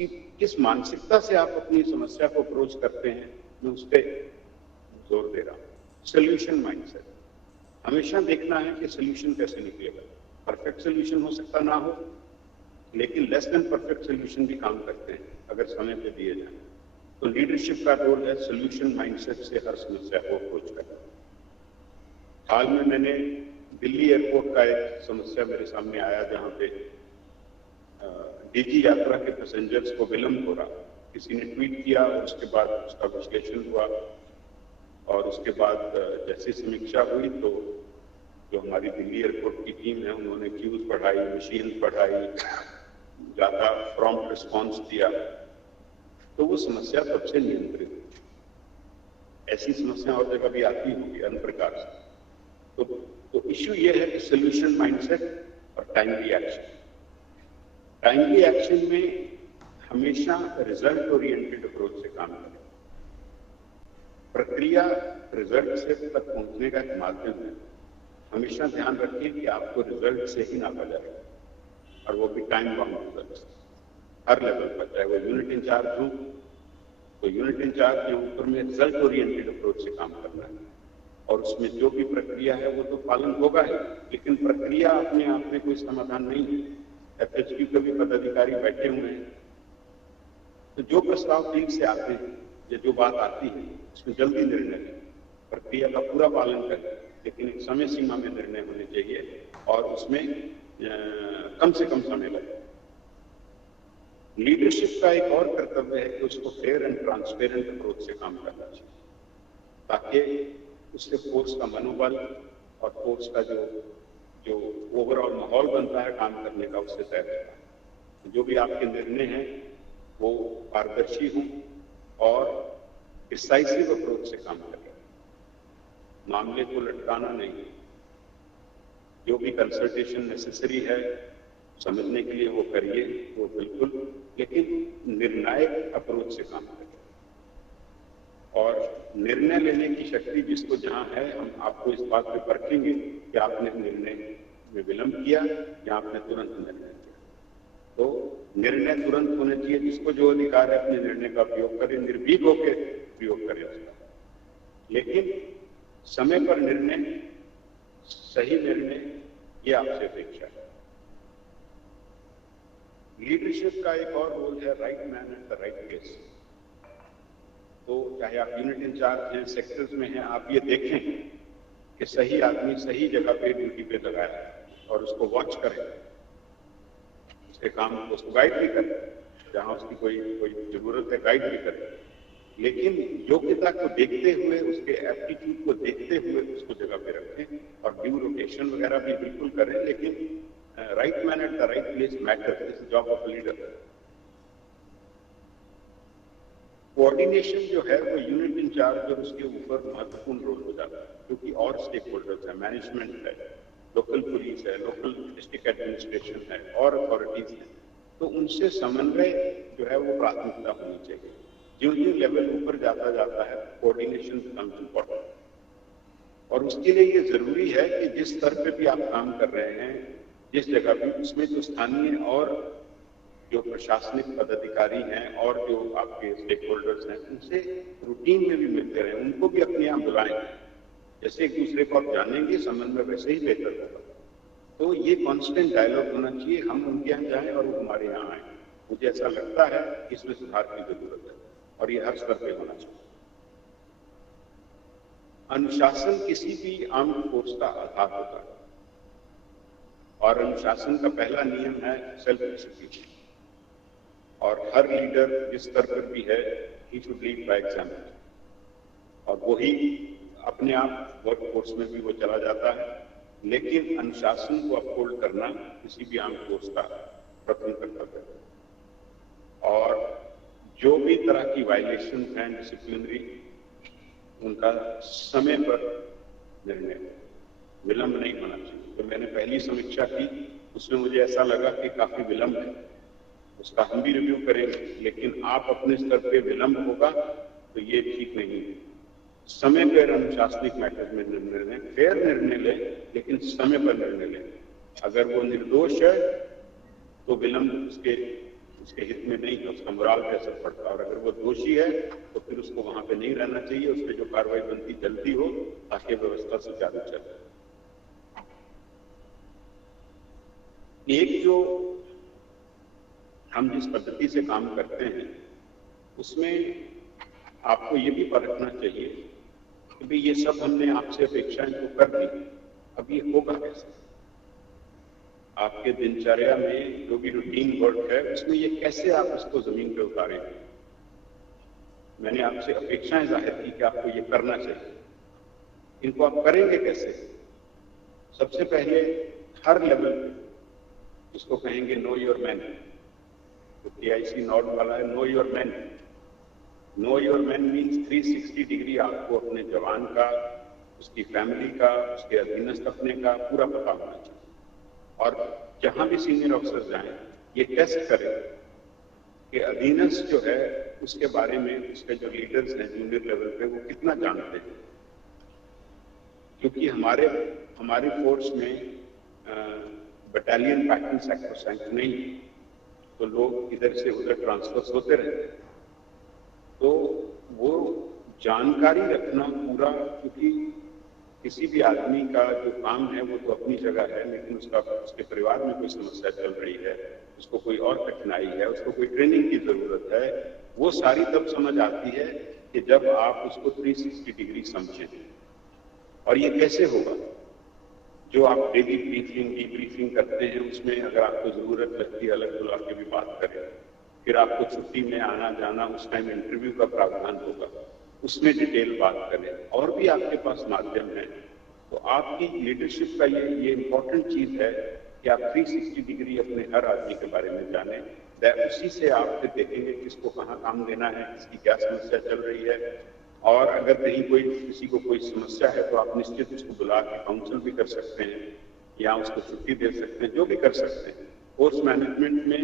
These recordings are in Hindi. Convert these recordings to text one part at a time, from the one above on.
कि किस मानसिकता से आप अपनी समस्या को अप्रोच करते हैं, मैं उस पर जोर दे रहा हूं। सोल्यूशन माइंडसेट, हमेशा देखना है कि सोल्यूशन कैसे निकलेगा। परफेक्ट सोल्यूशन हो सकता ना हो, लेकिन लेस देन परफेक्ट सोल्यूशन भी काम करते हैं अगर समय पे दिए जाए। तो लीडरशिप का रोल है सोल्यूशन माइंडसेट से हर समस्या को अप्रोच करना। हाल में मैंने दिल्ली एयरपोर्ट का एक समस्या मेरे सामने आया, जहां पे डीजी यात्रा के पैसेंजर्स को विलंब हो रहा। किसी ने ट्वीट किया और उसके बाद उसका विश्लेषण हुआ, और उसके बाद जैसी समीक्षा हुई तो जो हमारी दिल्ली एयरपोर्ट की टीम है उन्होंने क्यूज बढ़ाई, मशीन बढ़ाई, ज्यादा प्रॉम्प्ट रिस्पॉन्स दिया, तो वो समस्या तब से नियंत्रित हुई। ऐसी समस्या और जगह भी आती होगी अन्य प्रकार से। तो इश्यू ये है कि सोल्यूशन माइंडसेट और टाइमली एक्शन। टाइमली एक्शन में हमेशा रिजल्ट ओरिएंटेड अप्रोच से काम करें। प्रक्रिया रिजल्ट से तक पहुंचने का एक माध्यम है। हमेशा ध्यान रखें कि आपको रिजल्ट से ही नापा जाए, और वो भी टाइम बाउंड रिजल्ट हर लेवल पर। चाहे वो यूनिट इंचार्ज हो तो यूनिट इंचार्ज के ऊपर में रिजल्ट ओरिएंटेड अप्रोच से काम करना है, और उसमें जो भी प्रक्रिया है वो तो पालन होगा ही, लेकिन प्रक्रिया अपने आप में कोई समाधान नहीं है। एफएचक्यू के भी पदाधिकारी बैठे हुए हैं, तो जो प्रस्ताव फील्ड से आते हैं या जो बात आती है उसमें जल्दी निर्णय लें, प्रक्रिया का पूरा पालन करें, लेकिन एक समय सीमा में निर्णय होने चाहिए और उसमें कम से कम समय लगे। लीडरशिप का एक और कर्तव्य है कि उसको फेयर एंड ट्रांसपेरेंट अप्रोच से काम करना चाहिए, ताकि उससे फोर्स का मनोबल और फोर्स का जो ओवरऑल माहौल बनता है काम करने का, उससे तय होता है। जो भी आपके निर्णय हैं वो पारदर्शी हों और डिसाइसिव अप्रोच से काम करें, मामले को लटकाना नहीं। जो भी कंसल्टेशन नेसेसरी है समझने के लिए वो करिए, वो बिल्कुल, लेकिन निर्णायक अप्रोच से काम करें। और निर्णय लेने की शक्ति जिसको जहां है, हम आपको इस बात पे परखेंगे कि आपने निर्णय में विलंब किया या आपने तुरंत निर्णय किया। तो निर्णय तुरंत होने चाहिए, जिसको जो अधिकार है अपने निर्णय का उपयोग करें, निर्भीक होकर प्रयोग करें उसका, लेकिन समय पर निर्णय, सही निर्णय, ये आपसे अपेक्षा है। लीडरशिप का एक और रोल है right man at the right place. तो चाहे आप यूनिट इंचार्ज हैं, सेक्टर्स में हैं, आप ये देखें कि सही आदमी सही जगह पे ड्यूटी पे लगाया है और उसको वॉच करें, उसके काम को उसको गाइड भी करें, जहां उसकी कोई जरूरत है गाइड भी करें, लेकिन योग्यता को देखते हुए, उसके एप्टीट्यूड को देखते हुए उसको जगह पे रखें, और ड्यू रोटेशन वगैरह भी बिल्कुल करें, लेकिन right man at the right place matter is job of leader. Coordination जो है वो यूनिट इंचार्ज और उसके ऊपर महत्वपूर्ण रोल हो जाता है, क्योंकि और स्टेक होल्डर्स है, मैनेजमेंट है, लोकल पुलिस है, लोकल डिस्ट्रिक्ट एडमिनिस्ट्रेशन है और अथॉरिटीज है, तो उनसे समन्वय जो है वो प्राथमिकता होनी चाहिए। जो लेवल ऊपर जाता है कोऑर्डिनेशन बिकम्स इम्पोर्टेंट, और उसके लिए ये जरूरी है कि जिस स्तर पे भी आप काम कर रहे हैं, जिस जगह भी, उसमें जो स्थानीय और जो प्रशासनिक पदाधिकारी हैं और जो आपके स्टेक होल्डर्स हैं, उनसे रूटीन में भी मिलते रहे, उनको भी अपने यहाँ बुलाएं। जैसे एक दूसरे को आप जानेंगे, समन्वय वैसे ही बेहतर होगा। तो ये कांस्टेंट डायलॉग होना चाहिए, हम उनके यहाँ जाएं और वो हमारे यहाँ आए। मुझे ऐसा लगता है कि इसमें सुधार की जरूरत है, और ये हर स्तर पे होना चाहिए। अनुशासन किसी भी आर्म्ड फोर्स का आधार होता है, और अनुशासन का पहला नियम है सेल्फ डिसिप्लिन, और हर लीडर जिस स्तर पर भी है, he should lead by example, और वही अपने आप वर्क फोर्स में भी वो चला जाता है। लेकिन अनुशासन को अपहोल्ड करना किसी भी आर्म्ड फोर्स का प्रथम कर्तव्य है, और जो भी तरह की वायलेशन है डिसिप्लिनरी, उनका समय पर निर्णय, विलंब नहीं होना चाहिए। तो मैंने पहली समीक्षा की, उसमें मुझे ऐसा लगा कि काफी विलंब है, उसका हम भी रिव्यू करेंगे, लेकिन आप अपने स्तर पे विलंब होगा तो ये ठीक नहीं है। समय पर अनुशासनिक मैटर में निर्णय लें, फेयर निर्णय लें, लेकिन समय पर निर्णय लें। अगर वो निर्दोष है तो विलंब उसके उसके हित में नहीं है, उसका मोराल पे असर पड़ता है, और अगर वो दोषी है तो फिर उसको वहां पे नहीं रहना चाहिए, उस पर जो कार्रवाई बनती जल्दी हो ताकि व्यवस्था सुचारू चले। एक जो हम जिस पद्धति से काम करते हैं उसमें आपको ये भी परखना चाहिए कि भाई ये सब हमने आपसे अपेक्षाएं तो कर दी, अब ये होगा कैसे? आपके दिनचर्या में जो भी रूटीन वर्क है उसमें ये कैसे आप इसको जमीन पे उतारें? मैंने आपसे अपेक्षाएं जाहिर की कि आपको ये करना चाहिए, इनको आप करेंगे कैसे? सबसे पहले हर लेवल पे इसको कहेंगे नो योर मैन, तो TIC नॉड वाला है know your man. Know your man means 360 degree आपको अपने जवान का, उसकी फैमिली का, उसके अधीनस्थ अपने का पूरा पता होना चाहिए, और जहां भी सीनियर ऑफिसर जाएं ये टेस्ट करें कि अधीनस्थ जो है उसके बारे में उसके जो लीडर्स हैं जूनियर लेवल पे वो कितना जानते हैं। क्योंकि हमारी फोर्स में बटालियन पैटर्न सैक्रोसैंक्ट नहीं, तो लोग इधर से उधर ट्रांसफर होते रहते हैं, तो वो जानकारी रखना पूरा, क्योंकि किसी भी आदमी का जो काम है वो तो अपनी जगह है, लेकिन उसके परिवार में कोई समस्या चल रही है, उसको कोई और कठिनाई है, उसको कोई ट्रेनिंग की जरूरत है, वो सारी तब समझ आती है कि जब आप उसको 360 डिग्री समझें। और ये कैसे होगा? जो आप डेली ब्रीफिंग डीब्रीफिंग करते हैं उसमें अगर आपको जरूरत लगती है अलग बुला के भी बात करें, फिर आपको छुट्टी में आना जाना उस टाइम इंटरव्यू का प्रावधान होगा, उसमें डिटेल बात करें, और भी आपके पास माध्यम है। तो आपकी लीडरशिप का ये इंपॉर्टेंट चीज है कि आप 360 डिग्री अपने हर आदमी के बारे में जानें। उसी से आप फिर देखेंगे किसको कहाँ काम देना है, किसकी क्या समस्या चल रही है, और अगर कहीं किसी को कोई समस्या है तो आप निश्चित उसको बुला के काउंसिल भी कर सकते हैं या उसको छुट्टी दे सकते हैं, जो भी कर सकते हैं। फोर्स मैनेजमेंट में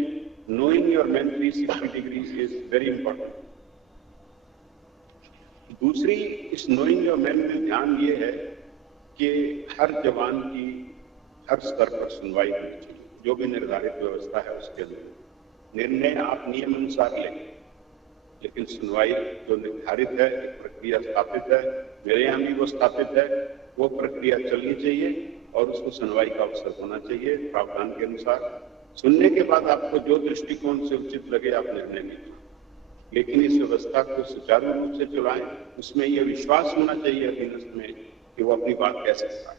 knowing your man 360 degree is very important. दूसरी इस नोइंग योर मैन में ध्यान ये है कि हर जवान की हर स्तर पर सुनवाई होनी चाहिए, जो भी निर्धारित व्यवस्था है उसके अंदर निर्णय आप नियम अनुसार लेंगे, लेकिन सुनवाई जो निर्धारित है, एक प्रक्रिया स्थापित है, मेरे यहाँ भी वो स्थापित है, वो प्रक्रिया चलनी चाहिए और उसको सुनवाई का अवसर होना चाहिए प्रावधान के अनुसार। सुनने के बाद आपको जो दृष्टिकोण से उचित लगे आप निर्णय लीजिए, लेकिन इस व्यवस्था को सुचारू रूप से चलाएं। उसमें यह विश्वास होना चाहिए अधीनस्थ में कि वो अपनी बात कह सकता है।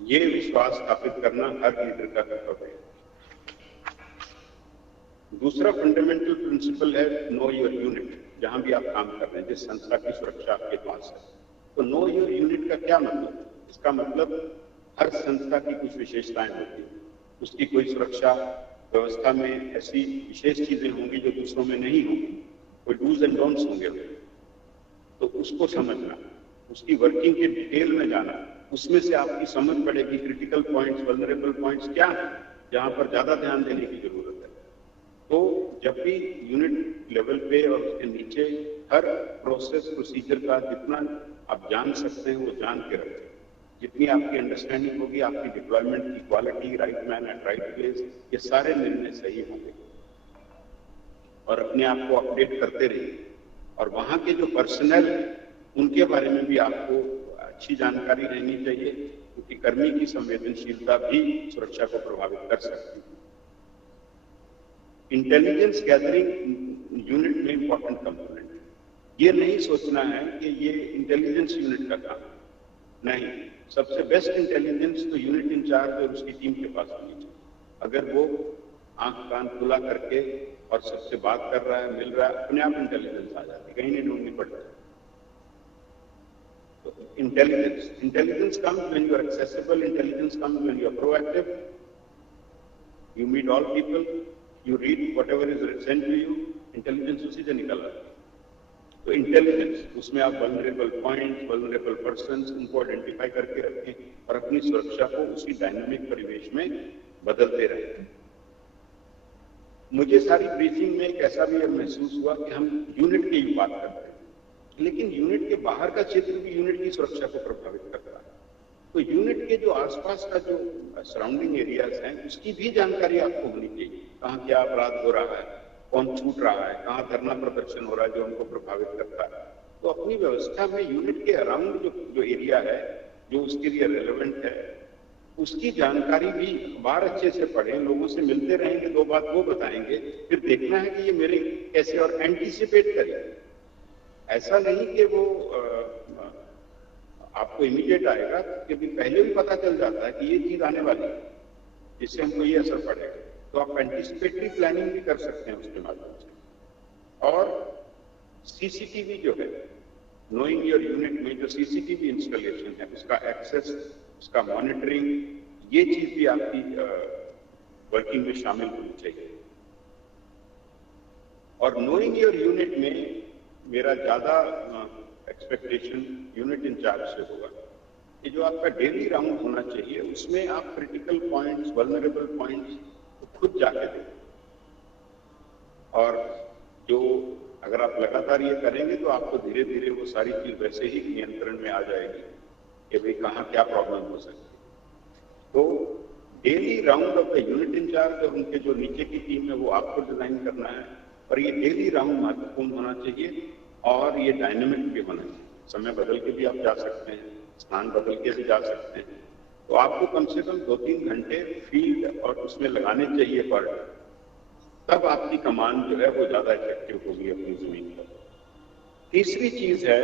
ये विश्वास स्थापित करना हर लीडर का कर्तव्य है। दूसरा फंडामेंटल प्रिंसिपल है नो योर यूनिट। जहां भी आप काम कर रहे हैं, जिस संस्था की सुरक्षा आपके पास है, तो नो योर यूनिट का क्या मतलब? इसका मतलब हर संस्था की कुछ विशेषताएं होती हैं, उसकी कोई सुरक्षा व्यवस्था में ऐसी विशेष चीजें होंगी जो दूसरों में नहीं होंगी, कोई डूज एंड डोंट्स होंगे, तो उसको समझना, उसकी वर्किंग के डिटेल में जाना, उसमें से आपकी समझ पड़ेगी क्रिटिकल पॉइंट्स, वल्नरेबल पॉइंट्स क्या है, जहां पर ज्यादा ध्यान देने की जरूरत है। तो जब भी यूनिट लेवल पे और उसके नीचे हर प्रोसेस प्रोसीजर का जितना आप जान सकते हैं वो जान के रखें। जितनी आपकी अंडरस्टैंडिंग होगी, आपकी डिप्लॉयमेंट की quality, right man eight right place, ये सारे निर्णय सही होंगे। और अपने आप को अपडेट करते रहिए। और वहां के जो पर्सनल है उनके बारे में भी आपको अच्छी जानकारी रहनी चाहिए, क्योंकि कर्मी की संवेदनशीलता भी सुरक्षा को प्रभावित कर सकती है। इंटेलिजेंस गैदरिंग यूनिट में इंपॉर्टेंट कंपोनेंट है। ये नहीं सोचना है कि ये इंटेलिजेंस यूनिट का काम है, नहीं। सबसे बेस्ट इंटेलिजेंस तो यूनिट इंचार्ज और उसकी टीम के पास होनी चाहिए। अगर वो आंख कान खुला करके और सबसे बात कर रहा है, मिल रहा है, अपने आप इंटेलिजेंस आ जाती है, कहीं नहीं ढूंढनी पड़ती। तो intelligence comes when you are accessible, intelligence comes when you are proactive, you meet all people, you read whatever is sent to you, intelligence उसी से निकल आता है। तो इंटेलिजेंस, उसमें आप वल्नरेबल पॉइंट, वल्नरेबल पर्संस, उनको आइडेंटिफाई करके रखें और अपनी सुरक्षा को उसी डायनामिक परिवेश में बदलते रहें। मुझे सारी ब्रीफिंग में एक ऐसा भी महसूस हुआ कि हम यूनिट की बात कर रहे हैं, लेकिन यूनिट के बाहर का क्षेत्र भी यूनिट की सुरक्षा को प्रभावित करता है। तो यूनिट के जो आसपास का जो सराउंडिंग एरियाज हैं उसकी भी जानकारी आपको होनी चाहिए। कहाँ क्या अपराध हो रहा है, कौन छूट रहा है, कहाँ धरना प्रदर्शन हो रहा है जो हमको प्रभावित करता है। तो अपनी व्यवस्था में यूनिट के अराउंड जो एरिया है जो उसके लिए रेलेवेंट है उसकी जानकारी भी अखबार अच्छे से पढ़ें, लोगों से मिलते रहेंगे, 2 बात वो बताएंगे, फिर देखना है कि ये मेरे कैसे और एंटीसिपेट करें। ऐसा नहीं कि वो आपको इमीडिएट आएगा, क्योंकि पहले भी पता चल जाता है कि ये चीज आने वाली है जिससे हमको ये असर पड़ेगा। तो आप एंटीसिपेटरी प्लानिंग भी कर सकते हैं उसके माध्यम से। और सीसीटीवी जो है, नोइंग योर यूनिट में जो सीसीटीवी इंस्टॉलेशन है उसका एक्सेस, उसका मॉनिटरिंग, ये चीज भी आपकी वर्किंग में शामिल होनी चाहिए। और नोइंग योर यूनिट में मेरा ज्यादा एक्सपेक्टेशन यूनिट इंचार्ज से होगा कि जो आपका डेली राउंड होना चाहिए उसमें आप क्रिटिकल पॉइंट्स, वल्नरेबल पॉइंट्स खुद जाके दें। और जो अगर आप लगातार ये करेंगे तो आपको धीरे धीरे वो सारी चीज वैसे ही नियंत्रण में आ जाएगी कि भाई कहाँ क्या प्रॉब्लम हो सकती है। तो daily round of the unit incharge और उनके जो नीचे की टीम है वो आपको डिजाइन करना है। और ये डेली राउंड महत्वपूर्ण होना चाहिए और ये डायनेमिक भी होना चाहिए। समय बदल के भी आप जा सकते हैं, स्थान बदल के भी जा सकते हैं। तो आपको कम से कम 2-3 घंटे फील्ड और उसमें लगाने चाहिए पर, तब आपकी कमांड जो है वो ज्यादा इफेक्टिव होगी अपनी जमीन पर। तीसरी चीज है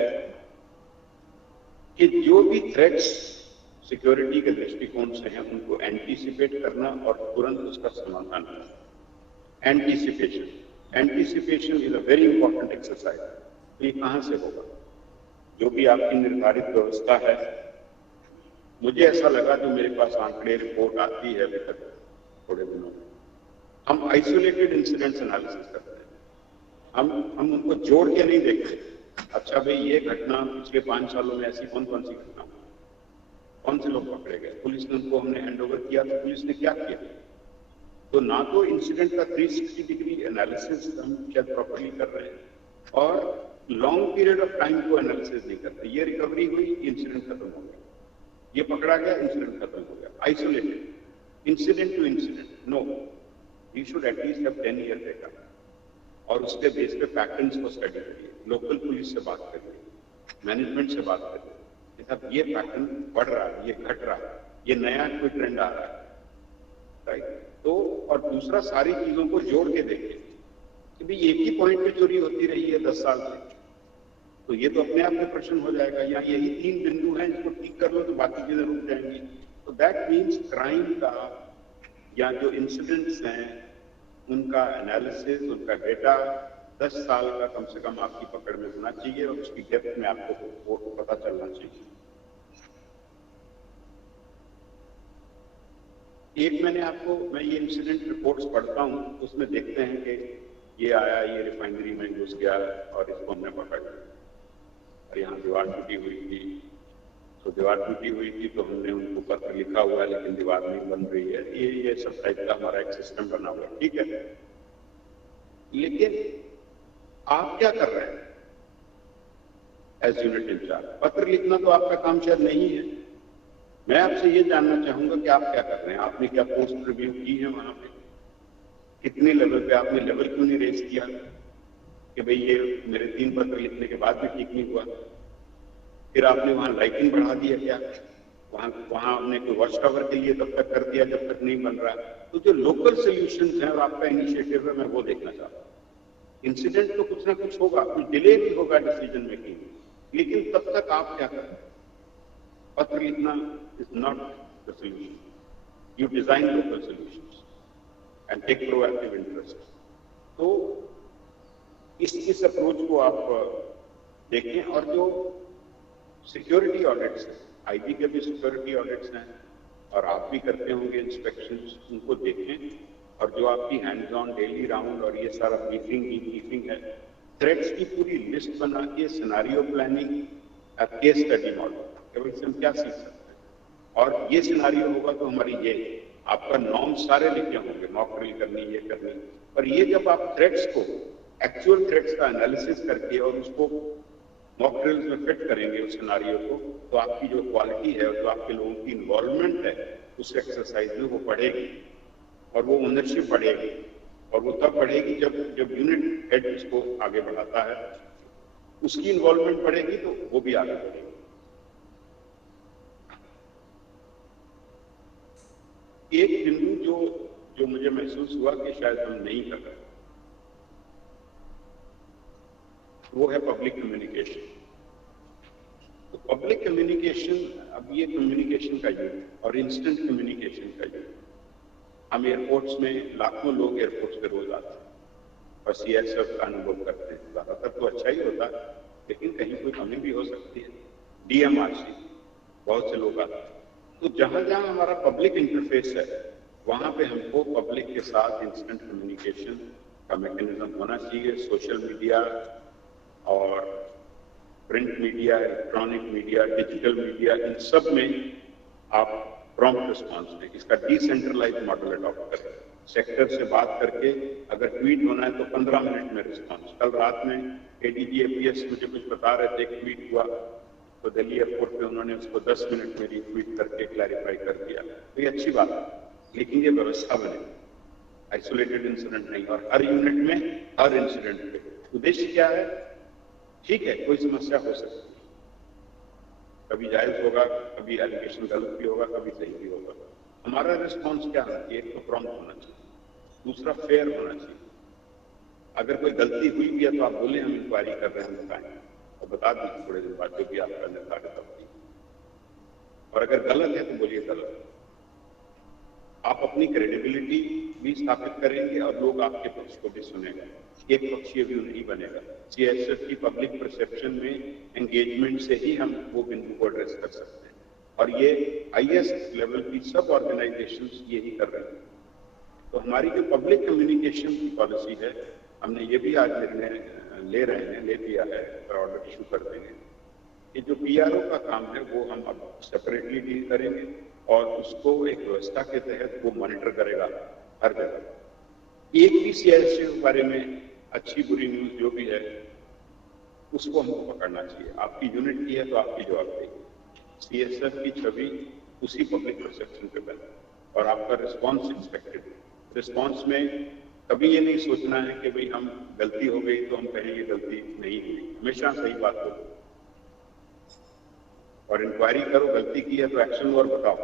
कि जो भी थ्रेट्स सिक्योरिटी के दृष्टिकोण से हैं उनको एंटीसिपेट करना और तुरंत उसका समाधान करना। Anticipation is a very important exercise. तो ये कहां से होगा? जो भी आपकी निर्धारित व्यवस्था है, मुझे ऐसा लगा जो मेरे पास आंकड़े रिपोर्ट आती है अभी तक थोड़े दिनों में, हम आइसोलेटेड इंसिडेंट्स एनालिसिस करते हैं। हम उनको जोड़ के नहीं देखते। अच्छा भाई ये घटना पिछले 5 सालों में ऐसी कौन कौन सी घटना हुई, कौन से लोग पकड़े गए, पुलिस ने उनको हमने हैंडओवर किया तो पुलिस ने क्या किया। तो ना तो इंसिडेंट का 360 डिग्री एनालिसिस हम शायद प्रॉपरली कर रहे हैं और लॉन्ग पीरियड ऑफ टाइम को एनालिसिस नहीं करते। ये रिकवरी हुई, इंसिडेंट खत्म हो गया, ये पकड़ा गया, इंसिडेंट खत्म हो गया। Isolated incident to incident no, you should at least have 10 year data और उसके बेस पे पैटर्न्स को स्टडी करिए, लोकल पुलिस से बात करिए, मैनेजमेंट से बात करिए, साहब ये पैटर्न बढ़ रहा है, ये घट रहा है, ये नया कोई ट्रेंड आ रहा है, राइट। तो और दूसरा सारी चीजों को जोड़ के देखिए कि भाई एक ही पॉइंट पे चोरी होती रही है 10 साल से, तो ये तो अपने आप में प्रश्न हो जाएगा। या यही 3 बिंदु हैं, इसको ठीक कर लो तो बाकी चीजें रुक जाएंगी। तो दैट मीन्स क्राइम का या जो इंसिडेंट्स हैं उनका एनालिसिस, उनका डेटा 10 साल का कम से कम आपकी पकड़ में होना चाहिए और उसकी डेप्थ में आपको वो पता चलना चाहिए। एक मैं ये इंसिडेंट रिपोर्ट्स पढ़ता हूं, उसमें देखते हैं कि ये आया, ये रिफाइनरी में घुस गया और इसको हमने पकड़ लिया और यहाँ दीवार टूटी हुई थी। तो दीवार टूटी हुई थी तो हमने उनको पत्र लिखा हुआ है लेकिन दीवार नहीं बन रही है। ये सब टाइप का हमारा एक सिस्टम बना हुआ है, ठीक है। लेकिन आप क्या कर रहे हैं एज यूनिट इंचार्ज? पत्र लिखना तो आपका काम शायद नहीं है। मैं आपसे ये जानना चाहूंगा कि आप क्या कर रहे हैं। आपने क्या पोस्ट रिव्यू की है वहां पे? कितने लेवल पे आपने लेवल क्यों नहीं रेस किया कि भाई ये मेरे 3 पत्र लिखने के बाद भी ठीक नहीं हुआ? फिर आपने वहां लाइटिंग बढ़ा दिया क्या? वहां हमने कोई वॉच टावर के लिए तब तक कर दिया जब तक नहीं बन रहा। तो जो लोकल सोल्यूशन है और आपका इनिशिएटिव है, मैं वो देखना चाहता हूँ। इंसिडेंट तो कुछ ना कुछ होगा, कुछ डिले भी होगा डिसीजन मेकिंग, लेकिन तब तक आप क्या करें? पत्र लिखना is not the solution. You design local solutions and take proactive interest. तो इस अप्रोच को आप देखें। और जो सिक्योरिटी ऑडिट्स हैं, आईबी के भी सिक्योरिटी ऑडिट्स हैं और आप भी करते होंगे इंस्पेक्शंस, उनको देखें। और जो आपकी हैंड्स ऑन डेली राउंड और ये सारा ब्रीफिंग है, थ्रेट्स की पूरी लिस्ट बना के scenario planning, case study model, केवल से हम क्या सीख सकते हैं। और ये सिनारियो होगा तो हमारी ये आपका नॉर्म सारे लिखे होंगे, मॉक ड्रिल करनी, ये करनी। पर ये जब आप थ्रेट्स को, एक्चुअल थ्रेट्स का एनालिसिस करके और उसको मॉक ड्रिल्स में फिट करेंगे उस सिनारियो को, तो आपकी जो क्वालिटी है, जो आपके लोगों की इन्वॉल्वमेंट है उस एक्सरसाइज में, वो बढ़ेगी और वो ओनरशिप बढ़ेगी। और वो तब बढ़ेगी जब यूनिट हेड उसको आगे बढ़ाता है, उसकी इन्वॉल्वमेंट बढ़ेगी तो वो भी आगे बढ़ेगी। एक बिंदु जो मुझे महसूस हुआ कि शायद हम नहीं कर रहे, वो है पब्लिक कम्युनिकेशन। तो पब्लिक कम्युनिकेशन, अब ये कम्युनिकेशन का युग और इंस्टेंट कम्युनिकेशन का युग। हम एयरपोर्ट्स में लाखों लोग एयरपोर्ट्स पे रोज आते हैं और CSF का अनुभव करते हैं। ज्यादातर तो अच्छा ही होता है, लेकिन कहीं कोई कमी भी हो सकती है। DMRC बहुत से लोग आते हैं। तो जहां जहां हमारा पब्लिक इंटरफेस है, वहां पे हमको पब्लिक के साथ इंस्टेंट कम्युनिकेशन का मैकेनिज्म होना चाहिए। सोशल मीडिया और print media, electronic media, digital media, इन सब में आप प्रॉम्प्ट रिस्पॉन्स में इसका डिसेंट्रलाइज मॉडल अडॉप्ट करें। सेक्टर से बात करके अगर ट्वीट होना है तो 15 मिनट में रिस्पॉन्स। कल रात में ADG APS मुझे कुछ बता रहे थे, एक ट्वीट हुआ तो दिल्ली एयरपोर्ट पे उन्होंने उसको 10 मिनट में रीट्वीट करके क्लैरिफाई कर दिया। तो ये अच्छी बात है, लेकिन ये व्यवस्था बने, आइसोलेटेड इंसिडेंट नहीं। और हर यूनिट में हर इंसिडेंट पे उद्देश्य क्या है? ठीक है, कोई समस्या हो सकती है, कभी जायज होगा, कभी एलिगेशन गलत भी होगा, कभी सही भी होगा। हमारा रिस्पॉन्स क्या है? एक तो प्रॉम्प्ट होना चाहिए, दूसरा फेयर होना चाहिए। अगर कोई गलती हुई भी है तो आप बोले हम इंक्वायरी कर रहे हैं, बताएं और बता दीजिए थोड़े दिन बाद जो भी आपका निर्धारित होगी। और अगर गलत है तो बोलिए गलत। आप अपनी क्रेडिबिलिटी भी स्थापित करेंगे और लोग आपके पक्ष को भी सुनेंगे, एक पक्षीय व्यू नहीं बनेगा। CSF की पब्लिक परसेप्शन में एंगेजमेंट से ही हम वो बिंदु को एड्रेस कर सकते हैं, और ये हाईएस्ट लेवल की सब ऑर्गेनाइजेशंस यही कर रहे हैं। तो हमारी जो पब्लिक कम्युनिकेशन की पॉलिसी है, हमने ये भी आज निर्णय ले रहे हैं, ले लिया है, ऑर्डर इशू कर देंगे कि जो PRO का काम है वो हम अब सेपरेटली डील करेंगे और उसको एक व्यवस्था के तहत वो मॉनिटर करेगा हर जगह। एक भी CSF के बारे में अच्छी बुरी न्यूज जो भी है उसको हमको पकड़ना चाहिए। आपकी यूनिट की है तो आपकी जवाबदेही। CSF की छवि उसी पब्लिक परसेप्शन पे बने और आपका रिस्पॉन्स एक्सपेक्टेड। रिस्पॉन्स में कभी ये नहीं सोचना है कि भाई हम गलती हो गई तो हम कहेंगे गलती नहीं हुई, हमेशा सही बात हो और इंक्वायरी करो, गलती की है तो एक्शन और बताओ।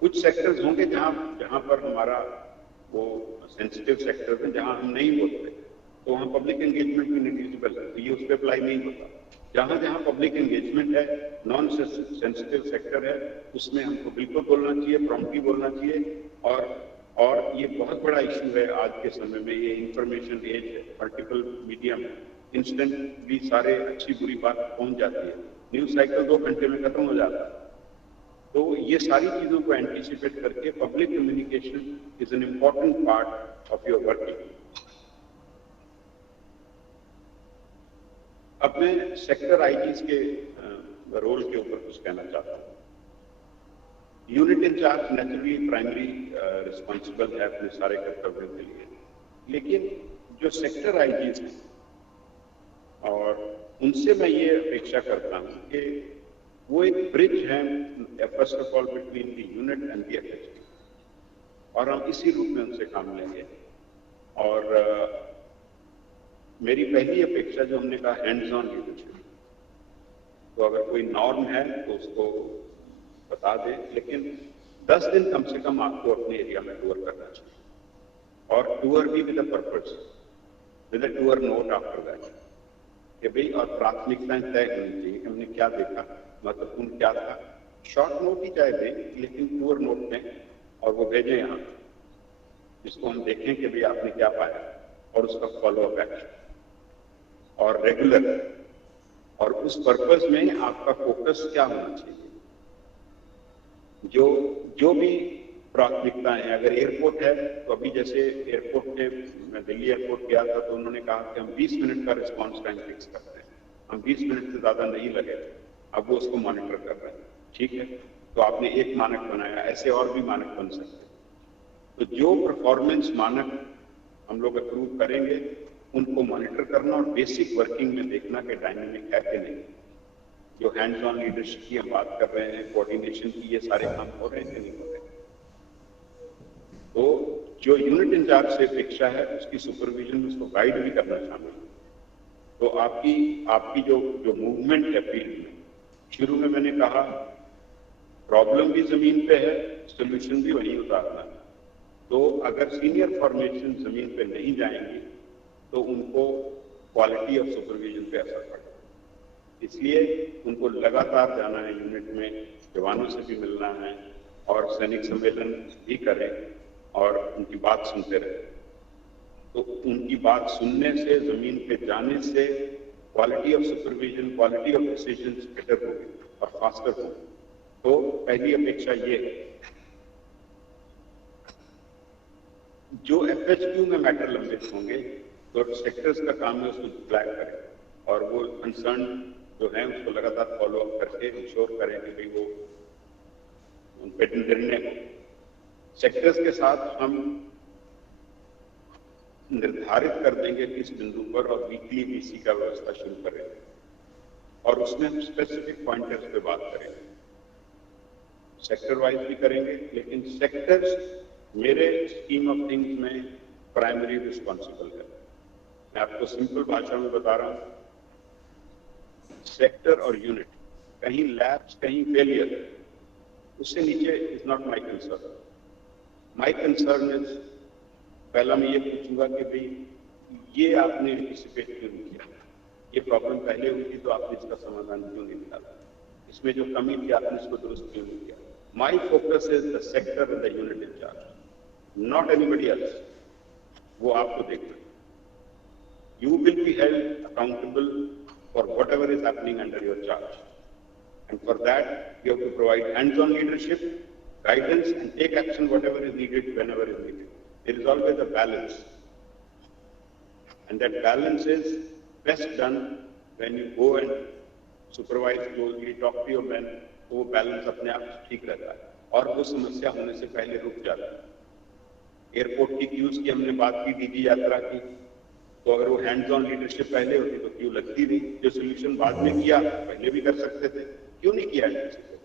कुछ सेक्टर्स होंगे जहां पर हमारा वो सेंसिटिव सेक्टर है, जहां हम नहीं बोलते तो वहां पब्लिक एंगेजमेंट भी नेग्लिजिबल है, तो ये उस पर अप्लाई नहीं होता। जहां जहां पब्लिक एंगेजमेंट है, नॉन सेंसिटिव सेक्टर है, उसमें हमको बिल्कुल बोलना चाहिए, प्रॉम्प्टली बोलना चाहिए। और ये बहुत बड़ा इशू है आज के समय में, ये इंफॉर्मेशन एज है, मल्टीपल मीडियम, इंस्टेंटली सारे अच्छी बुरी बात पहुंच जाती है, न्यूज साइकिल 2 घंटे में खत्म हो जाता है। तो ये सारी चीजों को एंटीसिपेट करके public communication is an important part of your working. अब मैं सेक्टर IGs के रोल के ऊपर कुछ कहना चाहता हूँ। Unit incharge naturally primary responsible है अपने सारे कर्तव्यों के लिए, लेकिन जो सेक्टर IGs हैं और उनसे मैं ये अपेक्षा करता हूँ कि वो एक ब्रिज है first of all between the unit and the FHP, और हम इसी रूप में उनसे काम लेंगे। और मेरी पहली अपेक्षा जो हमने कहा हैंड्स ऑन लीडरशिप, तो अगर कोई नॉर्म है तो उसको बता दें, लेकिन 10 दिन कम से कम आपको अपने एरिया में टूर करना चाहिए, और टूर भी with a purpose, with a tour note after that कि भाई, और प्राथमिकताएं तय होनी चाहिए कि हमने क्या देखा, महत्वपूर्ण क्या था। शॉर्ट नोट ही चाहे दें, लेकिन टूर नोट दें और वो भेजें यहाँ, जिसको हम देखें कि भाई आपने क्या पाया, और उसका फॉलो अप एक्शन और रेगुलर, और उस पर्पस में आपका फोकस क्या होना चाहिए। जो भी प्राथमिकताएं हैं, अगर एयरपोर्ट है तो अभी जैसे एयरपोर्ट पे, मैं दिल्ली एयरपोर्ट गया था तो उन्होंने कहा कि हम 20 मिनट का रिस्पॉन्स टाइम फिक्स करते हैं, हम 20 मिनट से ज्यादा नहीं लगे, अब वो उसको मॉनिटर कर रहे हैं। ठीक है, तो आपने एक मानक बनाया, ऐसे और भी मानक बन सकते हैं। तो जो परफॉर्मेंस मानक हम लोग अप्रूव करेंगे उनको मॉनिटर करना और बेसिक वर्किंग में देखना कि डायनेमिक है कि नहीं। जो हैंड्स ऑन लीडरशिप की हम बात कर रहे हैं, कोऑर्डिनेशन की, ये सारे काम हो रहे हैं कि नहीं हो रहे। तो जो यूनिट इंचार्ज से अपेक्षा है उसकी सुपरविजन में उसको गाइड भी करना शामिल है। तो आपकी जो मूवमेंट है फील्ड में, शुरू में मैंने कहा प्रॉब्लम भी जमीन पे है, सोल्यूशन भी वहीं उतारना है। तो अगर सीनियर फॉर्मेशन जमीन पे नहीं जाएंगी तो उनको क्वालिटी ऑफ सुपरविजन पे असर पड़ेगा। इसलिए उनको लगातार जाना है यूनिट में, जवानों से भी मिलना है और सैनिक सम्मेलन भी करें और उनकी बात सुनते रहे। तो उनकी बात सुनने से, जमीन पे जाने से quality of supervision, quality of decisions better होगी और फास्टर होगी। तो पहली अपेक्षा ये है। जो एफएचक्यू में मैटर लंबित होंगे तो सेक्टर्स का काम है उसको फ्लैग करें और वो कंसर्न जो है उसको लगातार फॉलो अप करके इंश्योर करें कि भाई वो उन पे निर्णय हो। सेक्टर्स के साथ हम निर्धारित कर देंगे किस बिंदु पर और वीकली वीसी का व्यवस्था शुरू करेंगे और उसमें हम स्पेसिफिक पॉइंटर्स पे बात करेंगे। सेक्टर वाइज भी करेंगे, लेकिन सेक्टर्स मेरे स्कीम ऑफ थिंग्स में प्राइमरी रिस्पॉन्सिबल है। मैं आपको सिंपल भाषा में बता रहा हूं, सेक्टर और यूनिट, कहीं लैप्स कहीं फेलियर, उससे नीचे is not my concern. My concern is, पहला मैं ये पूछूंगा कि भाई ये आपने एंटिसिपेट क्यों नहीं किया, ये प्रॉब्लम पहले हुई थी तो आपने इसका समाधान क्यों नहीं निकाला, इसमें जो कमी थी आपने इसको दुरुस्त क्यों नहीं किया। My focus is the sector and the unit incharge, not anybody else. वो आपको देखना, you will be held accountable for whatever is happening under your charge. And for that, you have to provide hands-on leadership, guidance, and take action whatever is needed, whenever is needed. There is always a balance. And that balance is best done when you go and supervise closely, talk to your men, तो वो balance अपने आप ठीक रहता है और वो समस्या होने से पहले रुक जाता है। एयरपोर्ट की क्यूज की हमने बात की, डीजी यात्रा की, तो अगर वो हैंड्स ऑन लीडरशिप पहले होती तो क्यों लगती नहीं। जो सोल्यूशन बाद में किया पहले भी कर सकते थे, क्यों नहीं किया anticipate.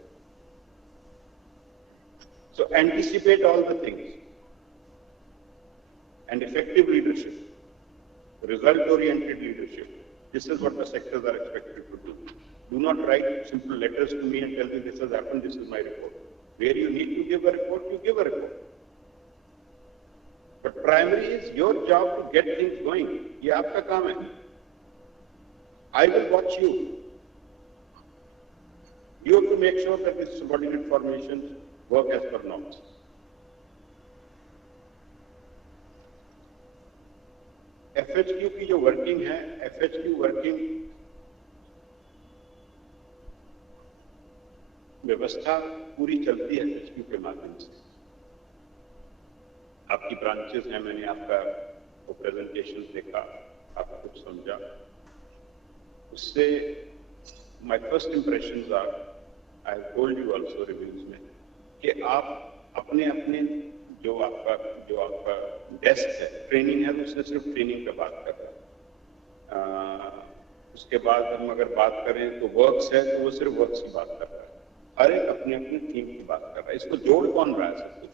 So anticipate all the things and effective leadership, result oriented leadership, this is what the sectors are expected to do. Do not write simple letters to me and tell me this has happened, this is my report. Where you need to give a report, you give a report. But primary is your job to get things going. ये आपका काम है। I will watch you. You have to make sure that these subordinate formations work as per norms. FHQ की जो वर्किंग है, FHQ वर्किंग व्यवस्था पूरी चलती है FHQ के माध्यम से। आपकी ब्रांचेस हैं, मैंने आपका वो प्रेजेंटेशन देखा, आपको कुछ समझा, उससे my first impressions are, I have told you also reviews में, कि आप अपने अपने जो आपका डेस्क है, ट्रेनिंग है, उससे सिर्फ ट्रेनिंग पे बात कर रहे हैं। उसके बाद हम अगर बात करें तो वर्क्स है तो वो सिर्फ वर्क्स की बात कर रहा है, हर एक अपनी अपनी टीम की बात कर रहा है। इसको जोड़ कौन रहा है सब कुछ?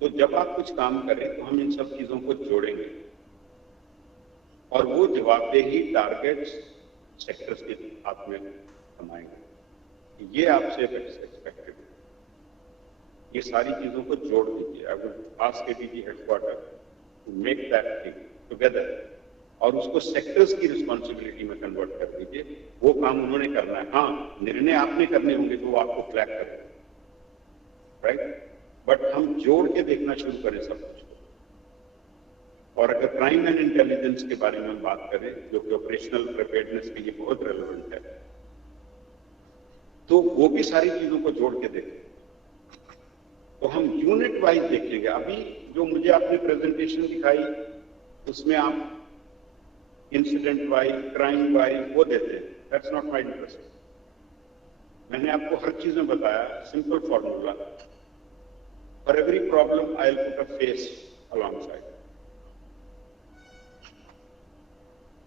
तो जब आप कुछ काम करें तो हम इन सब चीजों को जोड़ेंगे और वो जवाबदेही टारगेट्स सेक्टर्स के हाथ में कमाएंगे। ये आपसे एक्सपेक्टेड है। ये सारी चीजों को जोड़ दीजिए। I would ask ADG headquarter to make that thing together और उसको सेक्टर्स की रिस्पॉन्सिबिलिटी में कन्वर्ट कर दीजिए। वो काम उन्होंने करना है। हाँ, निर्णय आपने करने होंगे तो वो आपको फ्लैग करें, राइट? बट हम जोड़ के देखना शुरू करें सब कुछ। और अगर क्राइम एंड इंटेलिजेंस के बारे में बात करें, जो कि ऑपरेशनल प्रिपेयर्डनेस के लिए बहुत रेलेवेंट है, तो वो भी सारी चीजों को जोड़ के देखें। तो हम यूनिट वाइज देखेंगे। अभी जो मुझे आपने प्रेजेंटेशन दिखाई उसमें आप इंसिडेंट वाइज, क्राइम वाइज वो देते हैं। That's not my interest. मैंने आपको हर चीज में बताया, simple formula, for every problem I'll put a face alongside.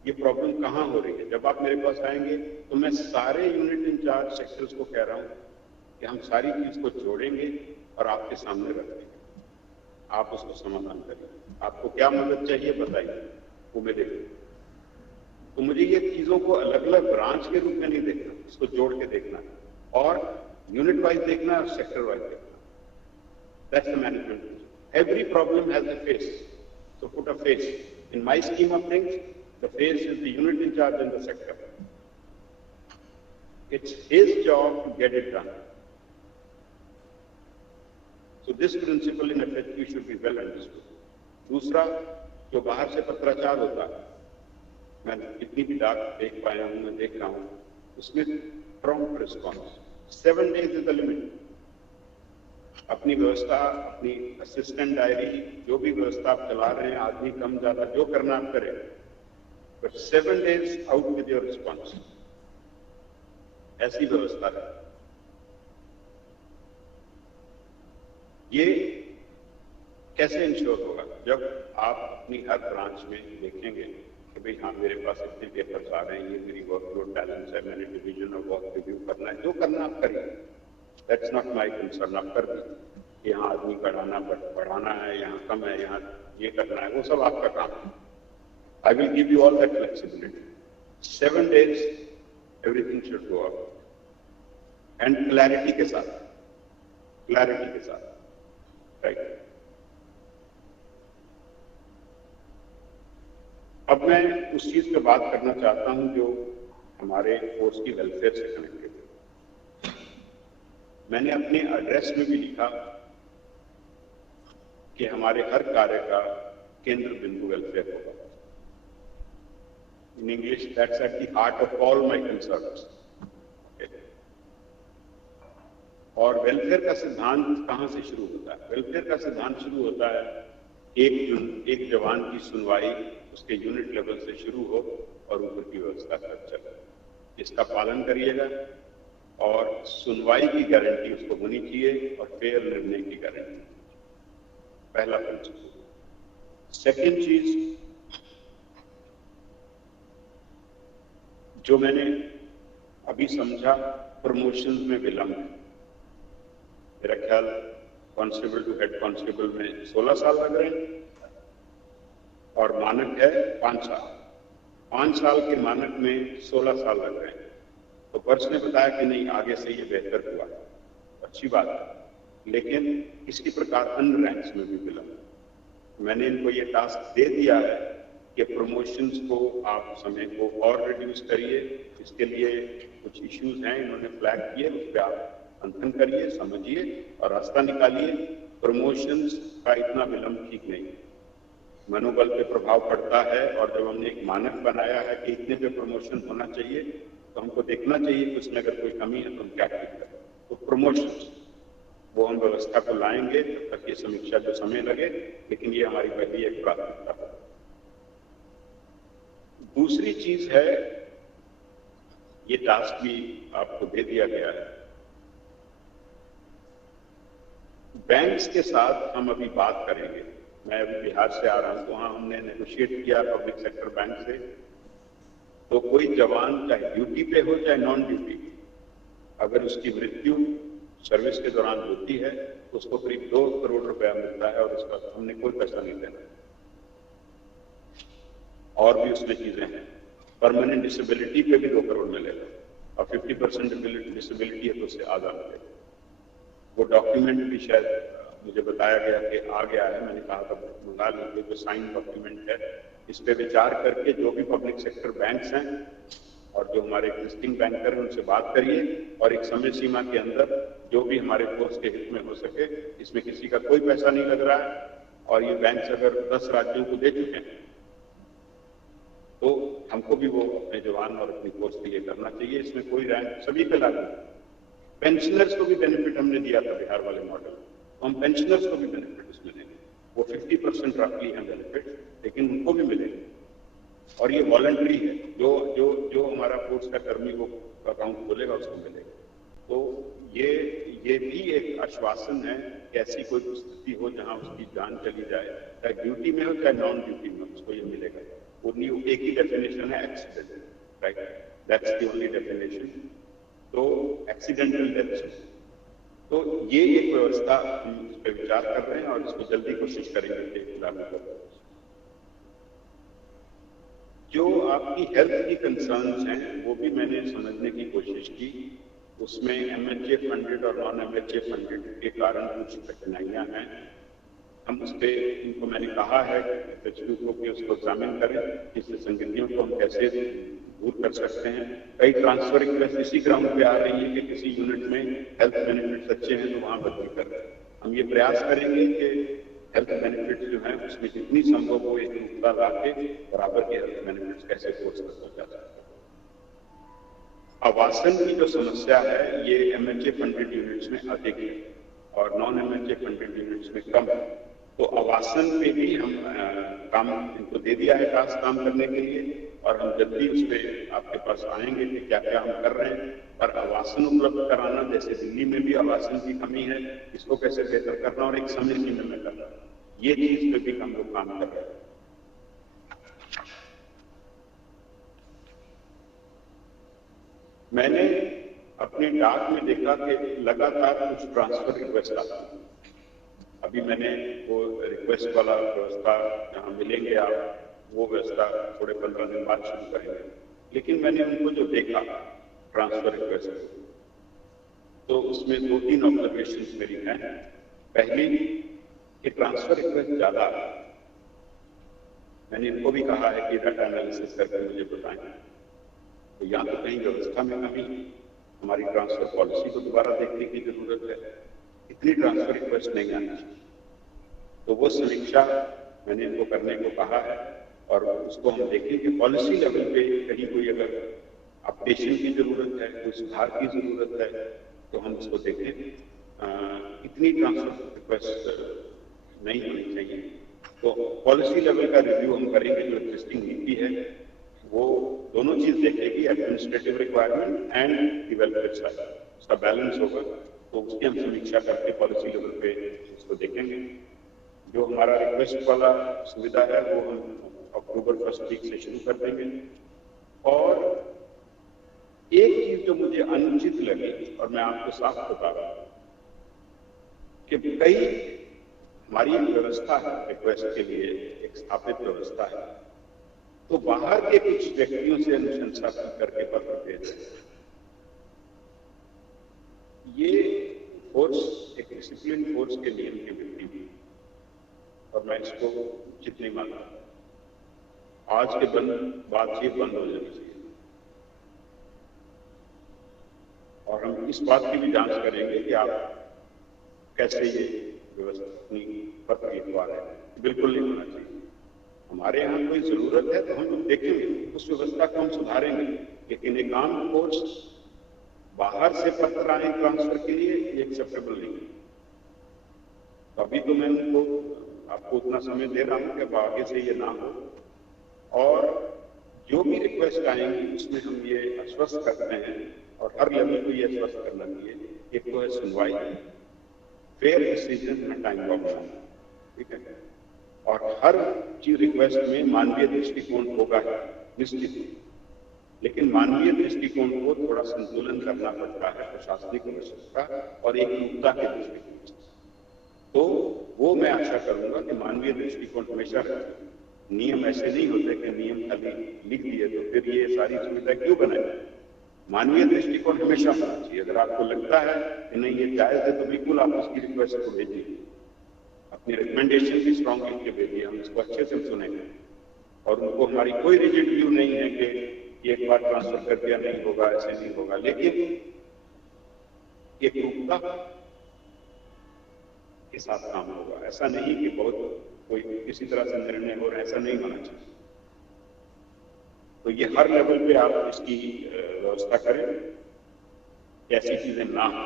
ये प्रॉब्लम कहाँ हो रही है। जब आप मेरे पास आएंगे तो मैं सारे यूनिट इंचार्ज सेक्टर्स को कह रहा हूँ कि हम सारी चीज को जोड़ेंगे और आपके सामने रख देंगे, आप उसको समाधान करिए। आपको क्या मदद चाहिए बताइए, वो मैं देखूंगा। तो मुझे ये चीजों को अलग अलग ब्रांच के रूप में नहीं देखना, इसको जोड़ के देखना और यूनिट वाइज देखना और सेक्टर वाइज देखना। That's the management. Every problem has a face. So put a face. In my scheme of things, the face is the unit in charge in the sector. It's his job to get it done. So this principle in FHQ should be well understood. दूसरा, जो बाहर से पत्राचार होता है, मैं कितनी भी डाक देख पाया हूं, मैं देख रहा हूं, उसमें prompt response. 7 days is the limit. अपनी व्यवस्था, अपनी असिस्टेंट डायरी, जो भी व्यवस्था आप चला रहे हैं, आदमी कम ज्यादा जो करना आप करें, but 7 days out with your response, ऐसी व्यवस्था है। ये कैसे इंश्योर होगा? जब आप अपनी हर ब्रांच में देखेंगे कि भाई हाँ, मेरे पास इतने पेपर्स आ रहे हैं, ये मेरी वर्कलोड बैलेंस है, मैंने डिवीजन और वर्क रिव्यू करना है, जो करना आप करिए। That's not my concern. आप कर दीजिए, यहाँ आदमी बढ़ाना है, यहाँ कम है, यहाँ ये करना है, वो सब आपका काम है। I will give you all that flexibility. 7 days, everything should go up. And clarity के साथ, right? अब मैं उस चीज पे बात करना चाहता हूं जो हमारे फोर्स की वेलफेयर से कनेक्टेड है। मैंने अपने एड्रेस में भी लिखा कि हमारे हर कार्य का केंद्र बिंदु वेलफेयर होगा। In English, that's at the heart of all my concerns. और वेलफेयर का सिद्धांत कहां से शुरू होता है? वेलफेयर का सिद्धांत शुरू होता है एक जवान की सुनवाई उसके यूनिट लेवल से शुरू हो और ऊपर की व्यवस्था तक चले। इसका पालन करिएगा और सुनवाई की गारंटी उसको होनी चाहिए और फेयर निर्णय की गारंटी, पहला प्रिंसिपल। सेकेंड चीज जो मैंने अभी समझा, प्रमोशन में विलंब है। मेरा ख्याल कांस्टेबल टू हेड कांस्टेबल में 16 साल लग रहे हैं और मानक है 5 साल। 5 साल के मानक में 16 साल लग रहे हैं। तो पर्स ने बताया कि नहीं, आगे से ये बेहतर हुआ, अच्छी बात है, लेकिन इसी प्रकार अन्य रैंक्स में भी विलंब। मैंने इनको ये टास्क दे दिया है कि प्रमोशंस को आप समय को और रिड्यूस करिए। इसके लिए कुछ इश्यूज हैं, इन्होंने फ्लैग किए, उस पर आप मंथन करिए, समझिए और रास्ता निकालिए। प्रमोशंस का इतना विलंब ठीक नहीं है, मनोबल पे प्रभाव पड़ता है। और जब हमने एक मानक बनाया है कि इतने पे प्रमोशन होना चाहिए, तो हमको देखना चाहिए कि उसमें अगर कोई कमी है तो हम क्या ठीक करें। तो प्रमोशंस वो हम व्यवस्था को लाएंगे, तब तक ये समीक्षा जो समय लगे, लेकिन ये हमारी पहली एक प्राथमिकता है। दूसरी चीज है, ये टास्क भी आपको दे दिया गया है, बैंक्स के साथ हम अभी बात करेंगे। मैं अभी बिहार से आ रहा हूं, तो वहां हमने नेगोशिएट किया पब्लिक सेक्टर बैंक से। तो कोई जवान चाहे ड्यूटी पे हो चाहे नॉन ड्यूटी, अगर उसकी मृत्यु सर्विस के दौरान होती है तो उसको करीब 2 करोड़ रुपया मिलता है और उसका हमने कोई पैसा नहीं देना। और भी उसमें चीजें हैं, परमानेंट डिसेबिलिटी पे भी 2 करोड़ मिलेगा और 50% डिसेबिलिटी है तो उससे आधा मिलेगा। वो डॉक्यूमेंट भी शायद मुझे बताया गया कि आ गया है, मैंने कहा था मंगा लीजिए, जो साइन डॉक्यूमेंट है। इस पे विचार करके जो भी पब्लिक सेक्टर बैंक्स हैं और जो हमारे एग्जिस्टिंग बैंकर हैं उनसे बात करिए और एक समय सीमा के अंदर जो भी हमारे फोर्स के हित में हो सके, इसमें किसी का कोई पैसा नहीं लग रहा है और ये बैंक्स अगर 10 राज्यों को दे चुके हैं तो हमको भी वो अपने जवान और अपनी फोर्स के लिए करना चाहिए। इसमें कोई रैंक सभी पे लागू। पेंशनर्स को भी बेनिफिट हमने दिया था बिहार वाले मॉडल, हम पेंशनर्स को भी बेनिफिट उसमें देंगे। वो 50% रफली है बेनिफिट, लेकिन उनको भी मिलेगा और ये वॉलंटरी है। जो जो जो हमारा फोर्स का कर्मी वो अकाउंट खोलेगा उसको मिलेगा। तो ये भी एक आश्वासन है कि ऐसी कोई स्थिति हो जहां उसकी जान चली जाए, चाहे ड्यूटी में हो चाहे नॉन ड्यूटी में, उसको ये मिलेगा। वो ओनली एक ही डेफिनेशन है accident, right, that's the only definition. तो एक्सीडेंटल डेथ्स, तो ये एक व्यवस्था हम इस पर विचार कर रहे हैं और इसको जल्दी कोशिश करेंगे कि लागू करें। जो आपकी हेल्थ की कंसर्न्स हैं वो भी मैंने समझने की कोशिश की। उसमें MHA फंडेड और नॉन MHA फंडेड के कारण कुछ कठिनाइयां हैं। हम उस पर, इनको मैंने कहा है FHQ को कि उसको एग्जामिन करें, इस संगतियों को हम कैसे दूर कर सकते हैं। कई ट्रांसफर रिक्वेस्ट इसी ग्राउंड पे आ रही है कि किसी यूनिट में हेल्थ बेनिफिट्स अच्छे हैं तो वहां बदली कर रहे हैं। हम ये प्रयास करेंगे कि हेल्थ बेनिफिट्स जो है उसमें जितनी संभव हो एक रूपता लाके बराबर के हेल्थ बेनिफिट्स कैसे फोर्स कर सकता है। आवासन की जो समस्या है ये MHA फंडेड यूनिट्स में अधिक है और नॉन MHA फंडेड यूनिट्स में कम है। तो आवासन पे भी हम काम इनको दे दिया है, टास्क काम करने के लिए, और हम जल्दी उस पर आपके पास आएंगे कि क्या क्या हम कर रहे हैं। पर आवासन उपलब्ध कराना, जैसे दिल्ली में भी आवासन की कमी है, इसको कैसे बेहतर करना और एक समय सीमा में करना, ये चीज पे भी हम लोग काम कर रहे हैं। मैंने अपने डाक में देखा कि लगातार कुछ ट्रांसफर रिक्वेस्ट आती है। अभी मैंने वो रिक्वेस्ट वाला व्यवस्था जहाँ मिलेंगे आप, वो व्यवस्था थोड़े 15 दिन बाद शुरू करेंगे। लेकिन मैंने उनको जो देखा ट्रांसफर रिक्वेस्ट, तो उसमें 2-3 ऑब्जर्वेशन मेरी हैं। पहली कि ट्रांसफर रिक्वेस्ट ज्यादा, मैंने इनको भी कहा है कि डाटा एनालिसिस करके मुझे बताएं, तो या तो कहीं व्यवस्था में कमी, हमारी ट्रांसफर पॉलिसी को दोबारा देखने की जरूरत है, इतनी ट्रांसफर रिक्वेस्ट नहीं आनी चाहिए। तो वो समीक्षा मैंने इनको करने को कहा है और उसको हम देखें कि पॉलिसी लेवल पे कहीं कोई अगर अपडेशन की जरूरत है, कोई सुधार की जरूरत है, तो हम उसको देखें। इतनी ट्रांसफर रिक्वेस्ट नहीं होनी चाहिए। तो पॉलिसी लेवल का रिव्यू हम करेंगे। जो एग्जिस्टिंग नीति है वो दोनों चीज देखेगी, administrative requirement and development side, उसका बैलेंस होगा। तो उसकी हम समीक्षा करके पॉलिसी लेवल पे उसको देखेंगे। जो हमारा रिक्वेस्ट वाला सुविधा है वो हम अक्टूबर 1 वीक से शुरू कर देंगे। और एक चीज जो मुझे अनुचित लगी, और मैं आपको साफ बता रहा हूं कि कई हमारी एक व्यवस्था है रिक्वेस्ट के लिए, एक स्थापित व्यवस्था है, तो बाहर के कुछ व्यक्तियों से अनुशंसा करके पत्र भेज रहे हैं। ये फोर्स एक डिसिप्लिन फोर्स के नियम के विपरीत, और मैं इसको उचित नहीं मानता। आज के बातचीत बंद हो जानी चाहिए। और हम इस बात की भी जांच करेंगे कि आप कैसे ये व्यवस्था पत्र लिखवा रहे हैं। बिल्कुल नहीं होना चाहिए। हमारे यहाँ कोई जरूरत है तो हम देखेंगे, उस व्यवस्था को हम सुधारेंगे। लेकिन एक आम फोर्स बाहर से पत्र आए ट्रांसफर के लिए ये एक्सेप्टेबल नहीं है। तो अभी तो मैं उनको आपको उतना समय दे रहा हूं कि आगे से ये ना हो। और जो भी रिक्वेस्ट आएंगी उसमें हम ये आश्वस्त करते हैं, और हर लेवल को ये आश्वस्त करना चाहिए, एक तो है सुनवाई, फेयर डिसीजन में टाइम बॉक्स, ठीक है। और हर चीज रिक्वेस्ट में मानवीय दृष्टिकोण होगा निश्चित, लेकिन मानवीय दृष्टिकोण को थोड़ा संतुलन करना पड़ता है प्रशासनिक आवश्यकता और एक एकरूपता के दृष्टिकोण। तो वो मैं आशा करूंगा कि मानवीय दृष्टिकोण हमेशा रहे। नियम ऐसे नहीं होते कि नियम खाली लिख दिए तो फिर ये सारी सुविधा क्यों बनाए। मानवीय दृष्टिकोण हमेशा होना चाहिए। अगर आपको लगता है कि नहीं ये जायज है तो बिल्कुल आप उसकी रिक्वेस्ट को भेजिए, अपनी रिकमेंडेशन भी स्ट्रॉन्ग लिख के भेजिए, हम इसको अच्छे से सुनेंगे। और उनको हमारी कोई रिजिड व्यू नहीं है कि एक बार ट्रांसफर कर दिया नहीं होगा, ऐसे नहीं होगा, लेकिन एकरूपता के साथ काम होगा। ऐसा नहीं कि बहुत कोई किसी तरह से निर्णय हो रहा है, ऐसा नहीं होना चाहिए। तो ये हर लेवल पे आप इसकी व्यवस्था करें, ऐसी चीजें ना हो।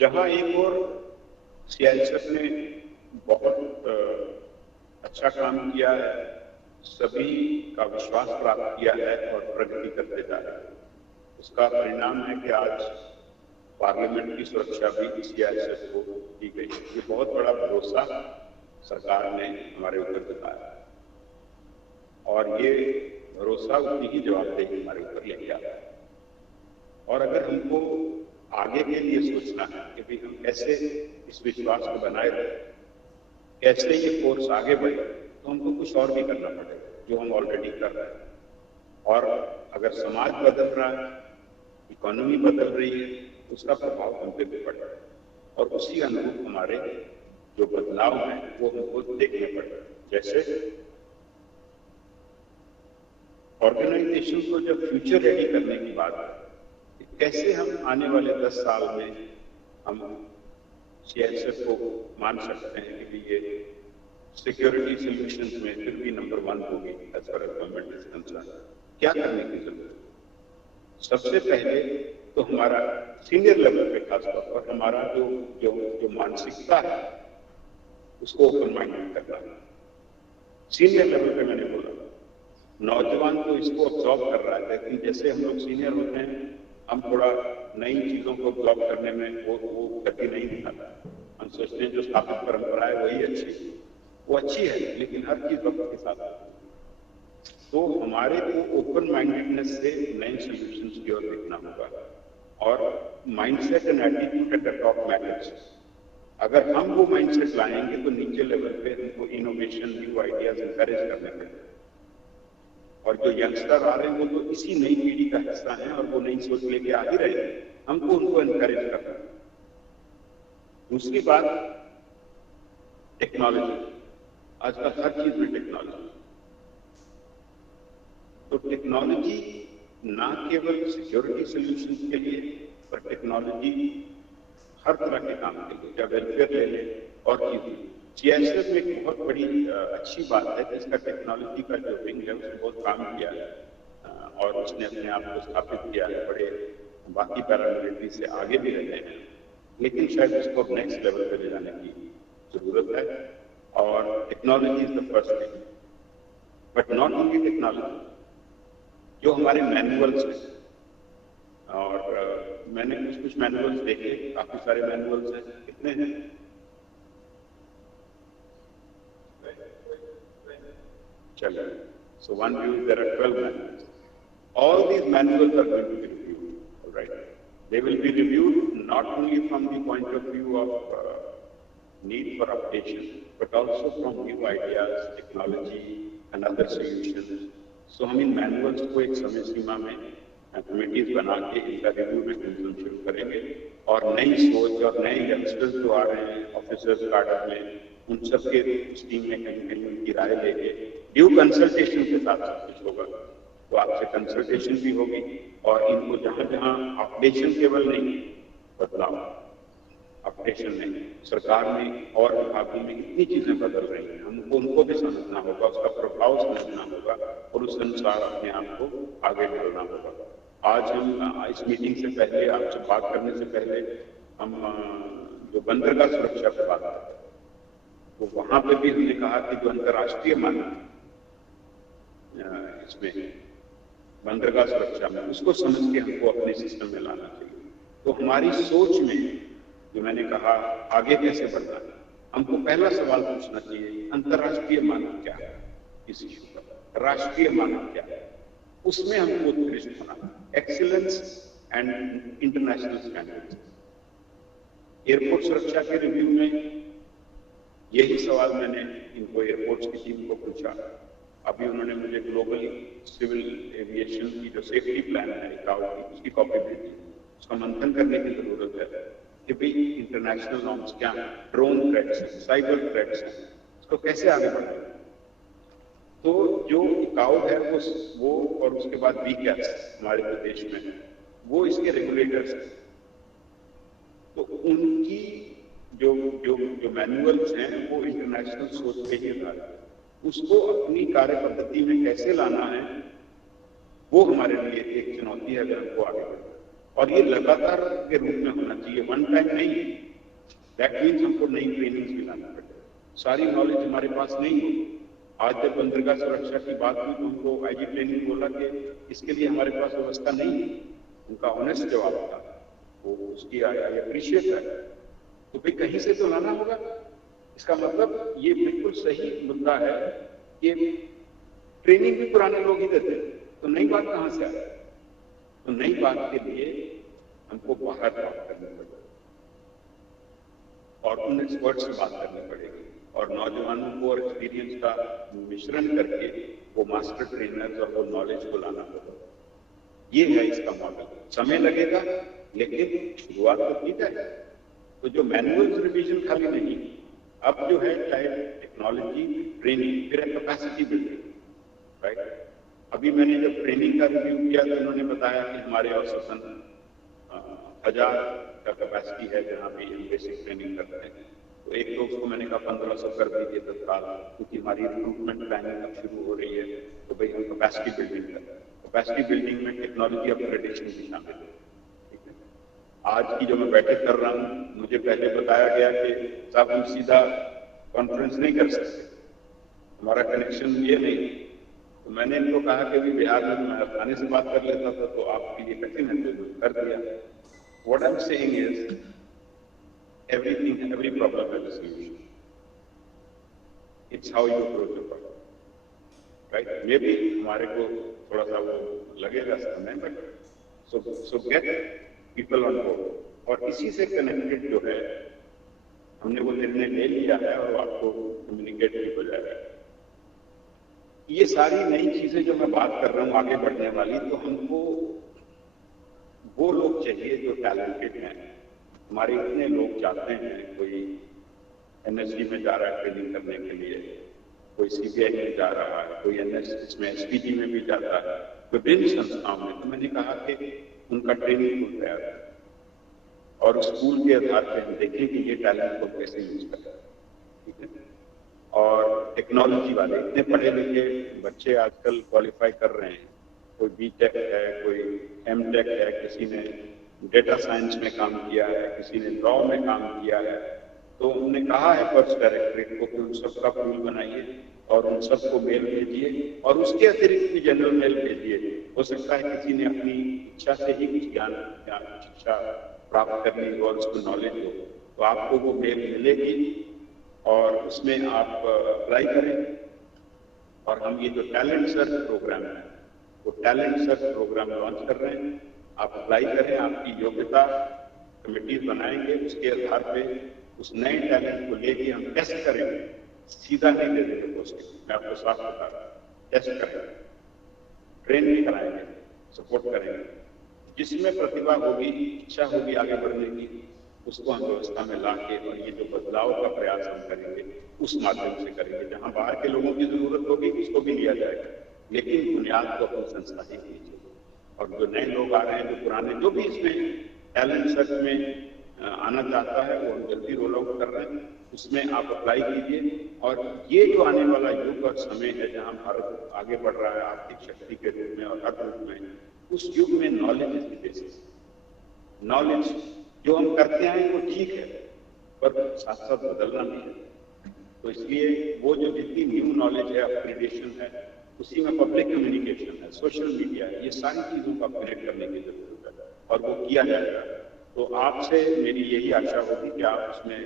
जहां एक और CISF ने बहुत अच्छा काम किया है, सभी का विश्वास प्राप्त किया है और प्रगति करते जा रहे हैं, उसका परिणाम है कि आज पार्लियामेंट की सुरक्षा भी CISF को दी गई। ये बहुत बड़ा भरोसा सरकार ने हमारे ऊपर जताया और ये भरोसा उतनी ही जवाबदेही हमारे ऊपर लेके आता है। और अगर हमको आगे के लिए सोचना है कि भाई हम कैसे इस विश्वास को बनाए रखें, कैसे ये फोर्स आगे बढ़े, तो हमको कुछ और भी करना पड़ेगा जो हम ऑलरेडी कर रहे हैं। और अगर समाज बदल रहा है, इकोनॉमी बदल रही है, उसका प्रभाव हम पे भी पड़ रहा है और उसी अनुरूप हमारे जो बदलाव हैं वो हमको देखने पड़ रहे हैं। जैसे ऑर्गेनाइजेशन को जब फ्यूचर रेडी करने की बात है, कैसे हम आने वाले 10 साल में हम CISF को मान सकते हैं कि ये सिक्योरिटी सॉल्यूशंस में फिर भी नंबर 1 होगी as far as government is concern. क्या करने की जरूरत है? सबसे पहले तो हमारा सीनियर लेवल पे खासतौर पर हमारा जो मानसिकता है उसको ओपन माइंडेड करना है। सीनियर लेवल पे मैंने बोला, नौजवान तो इसको ऑब्जॉर्व कर रहा है, लेकिन जैसे हम लोग सीनियर होते हैं हम थोड़ा नई चीजों को ऑब्जॉर्व करने में वो गति नहीं दिखाता। हम सोचते हैं जो स्थापित परंपरा है वही अच्छी है, वो अच्छी है लेकिन हर चीज वक्त के साथ आती है। तो हमारे को ओपन माइंडेडनेस से नए सॉल्यूशंस की ओर देखना होगा और mindset and attitude at the top matters. अगर हम वो माइंडसेट लाएंगे तो नीचे लेवल पे हमको इनोवेशन, न्यू आइडियाज एनकरेज करने पड़ेंगे। और जो यंगस्टर आ रहे हैं वो तो इसी नई पीढ़ी का हिस्सा है और वो नई सोच लेके आ ही रहे हैं, हमको उनको एनकरेज करना है। दूसरी बात, टेक्नोलॉजी। आजकल हर चीज में टेक्नोलॉजी, तो टेक्नोलॉजी ना केवल सिक्योरिटी सॉल्यूशंस के लिए पर टेक्नोलॉजी हर तरह के काम के लिए, या वेलफेयर ले लें और चीजें। CISF में एक बहुत बड़ी अच्छी बात है कि इसका टेक्नोलॉजी का जो विंग है उसने बहुत काम किया है और उसने अपने आप को स्थापित किया है, बड़े बाकी पैरामिलिट्री से आगे भी रहे हैं, लेकिन शायद इसको नेक्स्ट लेवल पे ले जाने की जरूरत है। और technology is the first thing, but not only technology, जो हमारे मैनुअल्स हैं। और मैंने कुछ मैनुअल्स देखे, काफी सारे मैनुअल्स हैं। कितने हैं? चलो, so one view there are 12 manuals. All these manuals are going to be reviewed, all right? They will be reviewed not only from the point of view of need for updation, but also from new ideas, technology and other solutions. So हम इन manuals को एक समय सीमा में कमेटीज बना के इनका रिव्यू मैकेनिज्म शुरू करेंगे और नई सोच और नए यंगस्टर्स जो आ रहे हैं ऑफिसर्स कार्डर में, उन सबके टीम में कहीं उनकी राय लेके ड्यू कंसल्टेशन के साथ सब कुछ होगा। तो आपसे कंसल्टेशन भी होगी और इनको जहां जहां अपडेशन केवल नहीं, बदलाव, अपडेशन नहीं, सरकार में और विभागों में कितनी चीजें बदल रही हैं, हमको उनको भी समझना होगा, उसका प्रभाव समझना होगा और उस अनुसार अपने आप को आगे बढ़ना होगा। आज हम इस मीटिंग से पहले, आपसे बात करने से पहले, हम जो बंदरगाह सुरक्षा पर बात करते हैं, तो वहां पे भी हमने कहा कि जो अंतर्राष्ट्रीय मानक इसमें बंदरगाह सुरक्षा में, उसको समझ के हमको अपने सिस्टम में लाना चाहिए। तो हमारी सोच में जो मैंने कहा आगे कैसे बढ़ना है, हमको पहला सवाल पूछना चाहिए, अंतर्राष्ट्रीय मानक क्या है इस इशू पर, राष्ट्रीय मानक क्या है, उसमें हमको उत्कृष्ट होना, excellence and international standards. Airport सुरक्षा के रिव्यू में यही सवाल मैंने इनको एयरपोर्ट्स की टीम को पूछा। अभी उन्होंने मुझे ग्लोबल सिविल एविएशन की जो सेफ्टी प्लान है उसकी कॉपी भेजी। उसका मंथन करने की जरूरत है कि भाई इंटरनेशनल नॉर्म्स क्या है, ड्रोन थ्रेट्स हैं, साइबर थ्रेट्स हैं, उसको कैसे आगे बढ़ाएं। तो जो ICAO है वो और उसके बाद VCAS हमारे प्रदेश में, वो इसके रेगुलेटर्स हैं। तो उनकी जो मैनुअल्स हैं वो इंटरनेशनल सोच पे ही आधारित है, उसको अपनी कार्य पद्धति में कैसे लाना है वो हमारे लिए एक चुनौती है अगर हमको आगे बढ़ना। और ये लगातार के रूप में होना चाहिए, वन टाइम नहीं। दैट मीन्स हमको नई ट्रेनिंग भी लाना पड़ेगा, सारी नॉलेज हमारे पास नहीं होगी। आज जब बंदरगाह सुरक्षा की बात हुई तो हमको IG ट्रेनिंग बोला कि इसके लिए हमारे पास व्यवस्था नहीं है। उनका ऑनेस्ट जवाब था, वो उसकी आई अप्रिशिएट है। तो भाई कहीं से तो लाना होगा, इसका मतलब ये बिल्कुल सही मुद्दा है कि ट्रेनिंग भी पुराने लोग ही देते हैं, तो नई बात कहां से आए? तो नई बात के लिए हमको बाहर बात करनी पड़ेगी और उन एक्सपर्ट से बात करनी पड़ेगी और नौजवानों को और एक्सपीरियंस का मिश्रण करके वो मास्टर ट्रेनर्स और वो नॉलेज को लाना होगा। ये है इसका मॉडल। समय लगेगा लेकिन शुरुआत तो की जाए। तो जो मैनुअल रिवीजन खाली नहीं, अब जो है चाहे टेक्नोलॉजी, ट्रेनिंग, फिर कैपेसिटी बिल्डिंग, राइट। अभी मैंने जब ट्रेनिंग का रिव्यू किया तो उन्होंने बताया कि हमारे औसतन 1000 का कैपेसिटी है जहाँ पे हम बेसिक ट्रेनिंग करते हैं। तो एक दोस्त को मैंने कहा 1500 कर दीजिए तत्काल, क्योंकि हमारी रिक्रूटमेंट प्लानिंग अब शुरू हो रही है, तो भाई हम कैपेसिटी बिल्डिंग करते हैं। कैपेसिटी बिल्डिंग में टेक्नोलॉजी अपग्रेडेशन भी शामिल है। ठीक है, आज की जो मैं बैठक कर रहा हूँ, मुझे पहले बताया गया कि साहब हम सीधा कॉन्फ्रेंस नहीं कर सकते, हमारा कनेक्शन ये नहीं। तो मैंने इनको कहा कि अभी बिहार में मैं थाने से बात कर लेता था तो आपके लिए कठिन है, तो कर दिया। What I'm saying is, every problem has a solution. It's how you approach the problem, right? Maybe हमारे को थोड़ा सा वो लगेगा समय, but so get people on board. और इसी से कनेक्टेड जो है, हमने वो निर्णय ले लिया है और आपको कम्युनिकेट भी हो जाएगा। ये सारी नई चीजें जो मैं बात कर रहा हूँ आगे बढ़ने वाली, तो हमको वो लोग चाहिए जो टैलेंटेड हैं। हमारे इतने लोग जाते हैं, कोई एनएसडी में जा रहा है ट्रेनिंग करने के लिए, कोई सीबीआई में जा रहा है, कोई इसमें एसपीजी में भी जाता है, विभिन्न संस्थाओं में। तो मैंने कहा कि उनका ट्रेनिंग स्कूल तैयार है और स्कूल के आधार पर हम देखें कि ये टैलेंट को कैसे यूज करता है। ठीक है, और टेक्नोलॉजी वाले इतने पढ़े लिखे बच्चे आजकल क्वालिफाई कर रहे हैं, कोई बीटेक है, कोई एमटेक है, किसी ने डेटा साइंस में काम किया है, किसी ने लॉ में काम किया है। तो हमने कहा है फर्स्ट डायरेक्टरेट को कि उन सबका पूल बनाइए और उन सबको मेल भेजिए और उसके अतिरिक्त भी जनरल मेल भेजिए। हो सकता है किसी ने अपनी इच्छा से ही कुछ ज्ञान शिक्षा प्राप्त करनी हो और उसको नॉलेज हो, तो आपको वो मेल मिलेगी और उसमें आप अप्लाई करें। और हम ये जो टैलेंट सर्च प्रोग्राम है, वो टैलेंट सर्च प्रोग्राम लॉन्च कर रहे हैं। आप अप्लाई करें, आपकी योग्यता कमेटी बनाएंगे, उसके आधार पे उस नए टैलेंट को लेके हम टेस्ट करेंगे, सीधा नहीं दे देंगे पोस्टिंग। मैं आपको साफ बता रहा हूँ, टेस्ट करेंगे, ट्रेन भी कराएंगे, सपोर्ट करेंगे। जिसमें प्रतिभा होगी, इच्छा होगी आगे बढ़ने की, उसको हम व्यवस्था में लाके और ये जो बदलाव का प्रयास हम करेंगे उस माध्यम से करेंगे। जहां बाहर के लोगों की जरूरत होगी उसको भी लिया जाएगा, लेकिन बुनियाद तो अपनी संस्था ही कीजिए। और जो नए लोग आ रहे हैं, जो पुराने, जो भी इसमें टैलेंट सर्च में आना चाहता है, वो हम जल्दी रोल आउट कर रहे हैं, उसमें आप अप्लाई कीजिए। और ये जो आने वाला युग और समय है जहां भारत आगे बढ़ रहा है आर्थिक शक्ति के रूप में और हर रूप में, उस युग में knowledge is the basis. Knowledge जो हम करते हैं वो ठीक है, पर साथ साथ बदलना भी है। तो इसलिए वो जो जितनी न्यू नॉलेज है, अपग्रेडेशन है, उसी में पब्लिक कम्युनिकेशन है, सोशल मीडिया है, ये सारी चीजों को अपग्रेड करने की जरूरत है और वो किया जाएगा। तो आपसे मेरी यही आशा होगी कि आप उसमें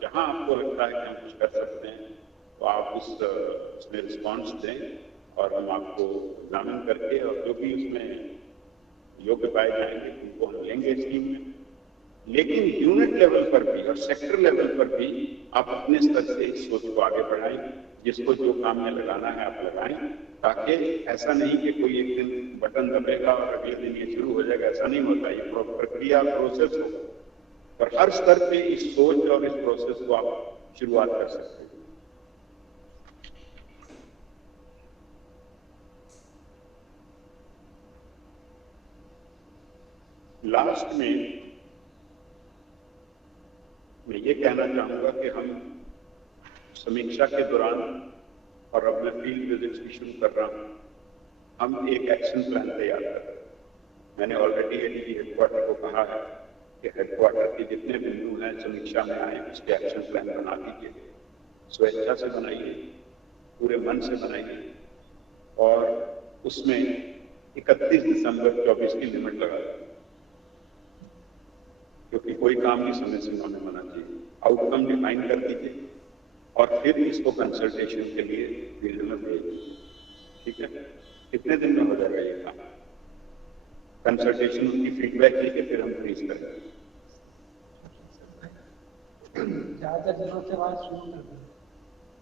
जहां आपको लगता है कि हम कुछ कर सकते हैं, तो आप उसमें रिस्पॉन्स दें और हम आपको एग्जामिन करके और जो भी उसमें योग्य पाए जाएंगे उनको हम लेंगे स्कीम में। लेकिन यूनिट लेवल पर भी और सेक्टर लेवल पर भी आप अपने स्तर से इस सोच को आगे बढ़ाएं, जिसको जो काम में लगाना है आप लगाएं, ताकि ऐसा नहीं कि कोई एक दिन बटन दबेगा और अगले दिन ये शुरू हो जाएगा। ऐसा नहीं होता, ये प्रक्रिया प्रोसेस हो, पर हर स्तर पे इस सोच और इस प्रोसेस को आप शुरुआत कर सकते हैं। लास्ट में मैं ये कहना चाहूंगा कि हम समीक्षा के दौरान, और अब मैं फील्ड विजिट्स भी शुरू कर रहा हूं, हम एक एक्शन प्लान तैयार कर रहे हैं। मैंने ऑलरेडी एडीजी हेडक्वार्टर को कहा है कि हेडक्वार्टर के जितने बिंदु हैं समीक्षा में आए, उसके एक्शन प्लान बना दीजिए, स्वेच्छा से बनाइए, पूरे मन से बनाइए और उसमें 31 दिसंबर 24 की लिमिट लगा दीजिए, क्योंकि कोई काम भी समय सीमा में होना चाहिए। आउटकम डिफाइन कर दीजिए और फिर इसको कंसल्टेशन के लिए फील्ड में भेजें। ठीक है, कितने दिन में हो जाएगा ये काम? कंसल्टेशन की फीडबैक लेके फिर हम फ्रीज करेंगे।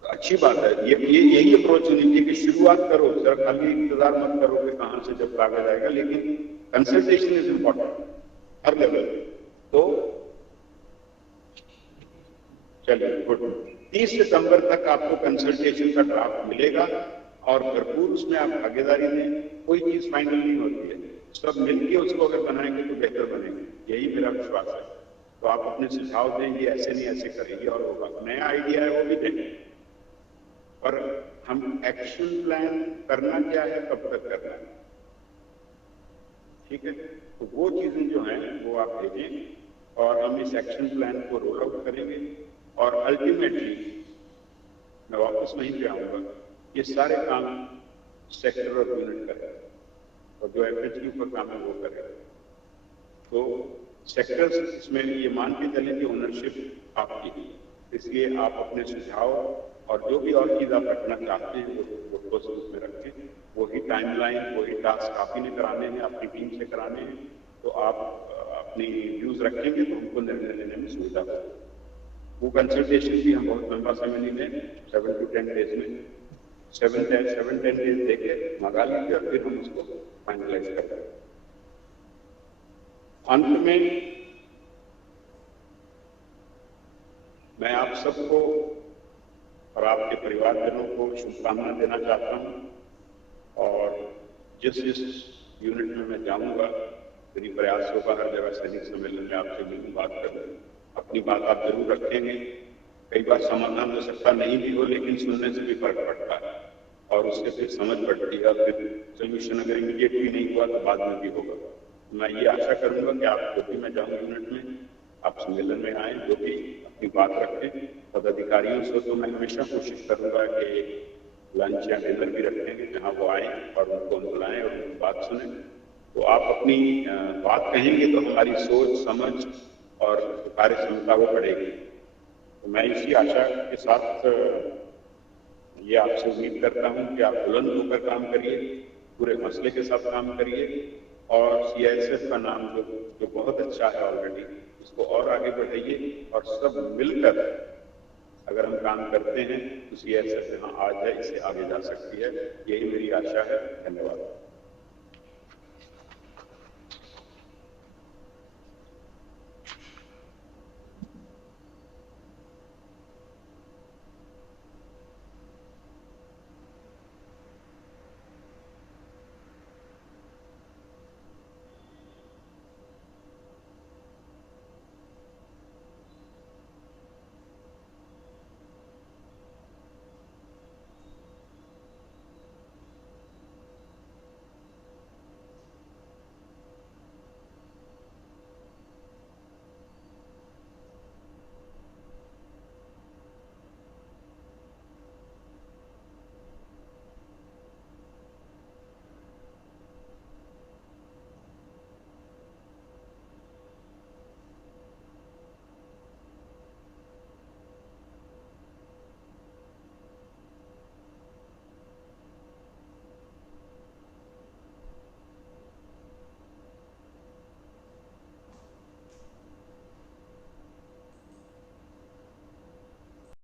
अच्छी बात है, ये यही अप्रोच होनी चाहिए कि शुरुआत करो, जरा खाली इंतजार मत करो कि कहां से जब कागज आएगा, लेकिन consultation is important her level. तो चलिए गुड, 30 सितंबर तक आपको कंसल्टेशन का ड्राफ्ट मिलेगा और भरपूर उसमें आप भागीदारी दें। कोई चीज फाइनल नहीं होती है, सब मिलकर उसको अगर बनाएंगे तो बेहतर बनेंगे, यही मेरा विश्वास है। तो आप अपने सुझाव देंगे, ऐसे नहीं ऐसे करेंगे और होगा, नया आइडिया है वो भी देंगे। पर हम एक्शन प्लान करना क्या है, कब तक करना है, ठीक है, तो वो चीजें जो हैं वो आप भेजें और हम इस एक्शन प्लान को रोल आउट करेंगे। और अल्टीमेटली मैं वापस वहीं पे आऊंगा, ये सारे काम सेक्टर और यूनिट करेगा और जो FHQ का काम है वो करेगा। तो सेक्टर्स इसमें ये मान के चलें कि ओनरशिप आपकी है, इसलिए आप अपने सुझाव और जो भी और चीज आप रखना चाहते हैं वो ठोस रूप में रखें। वही टाइमलाइन, वही टास्क आप ही ने कराने हैं, अपनी टीम से कराने हैं। तो आप अपनी व्यूज रखेंगे तो हमको निर्णय लेने में सुविधा होगी। वो कंसल्टेशन भी हम बहुत लंबा समय नहीं लें, 7 to 10 डेज में 7-10 डेज देके मंगा लीजिए और फिर हम उसको फाइनलाइज करते हैं। अंत में मैं आप सबको और आपके परिवारजनों को शुभकामना देना चाहता हूं और जिस यूनिट में मैं जाऊंगा मेरी प्रयास होगा हर जगह सैनिक सम्मेलन में आपसे मिलूं, बात करूं। अपनी बात आप जरूर रखेंगे। कई बार समाधान हो सकता नहीं भी हो, लेकिन सुनने से भी फर्क पड़ता है और उससे फिर समझ बढ़ती है, फिर सोल्यूशन अगर इमीडिएट भी नहीं हुआ तो बाद में भी होगा। मैं ये आशा करूंगा कि आप जो भी मैं जाऊँ यूनिट में, आप सम्मेलन में आए, जो भी अपनी बात रखें। पदाधिकारियों से तो मैं हमेशा कोशिश करूंगा कि लंच या डिनर भी रखेंगे जहाँ वो आए और उनको बुलाएं और उनकी बात सुने। तो आप अपनी बात कहेंगे तो हमारी सोच समझ और कार्य क्षमता वो बढ़ेगी। तो मैं इसी आशा के साथ ये आपसे उम्मीद करता हूं कि आप बुलंद होकर काम करिए, पूरे मसले के साथ काम करिए और CISF का नाम जो बहुत अच्छा है ऑलरेडी, इसको और आगे बढ़ाइए और सब मिलकर अगर हम काम करते हैं तो CISF जहां आज है इससे आगे जा सकती है। यही मेरी आशा है। धन्यवाद।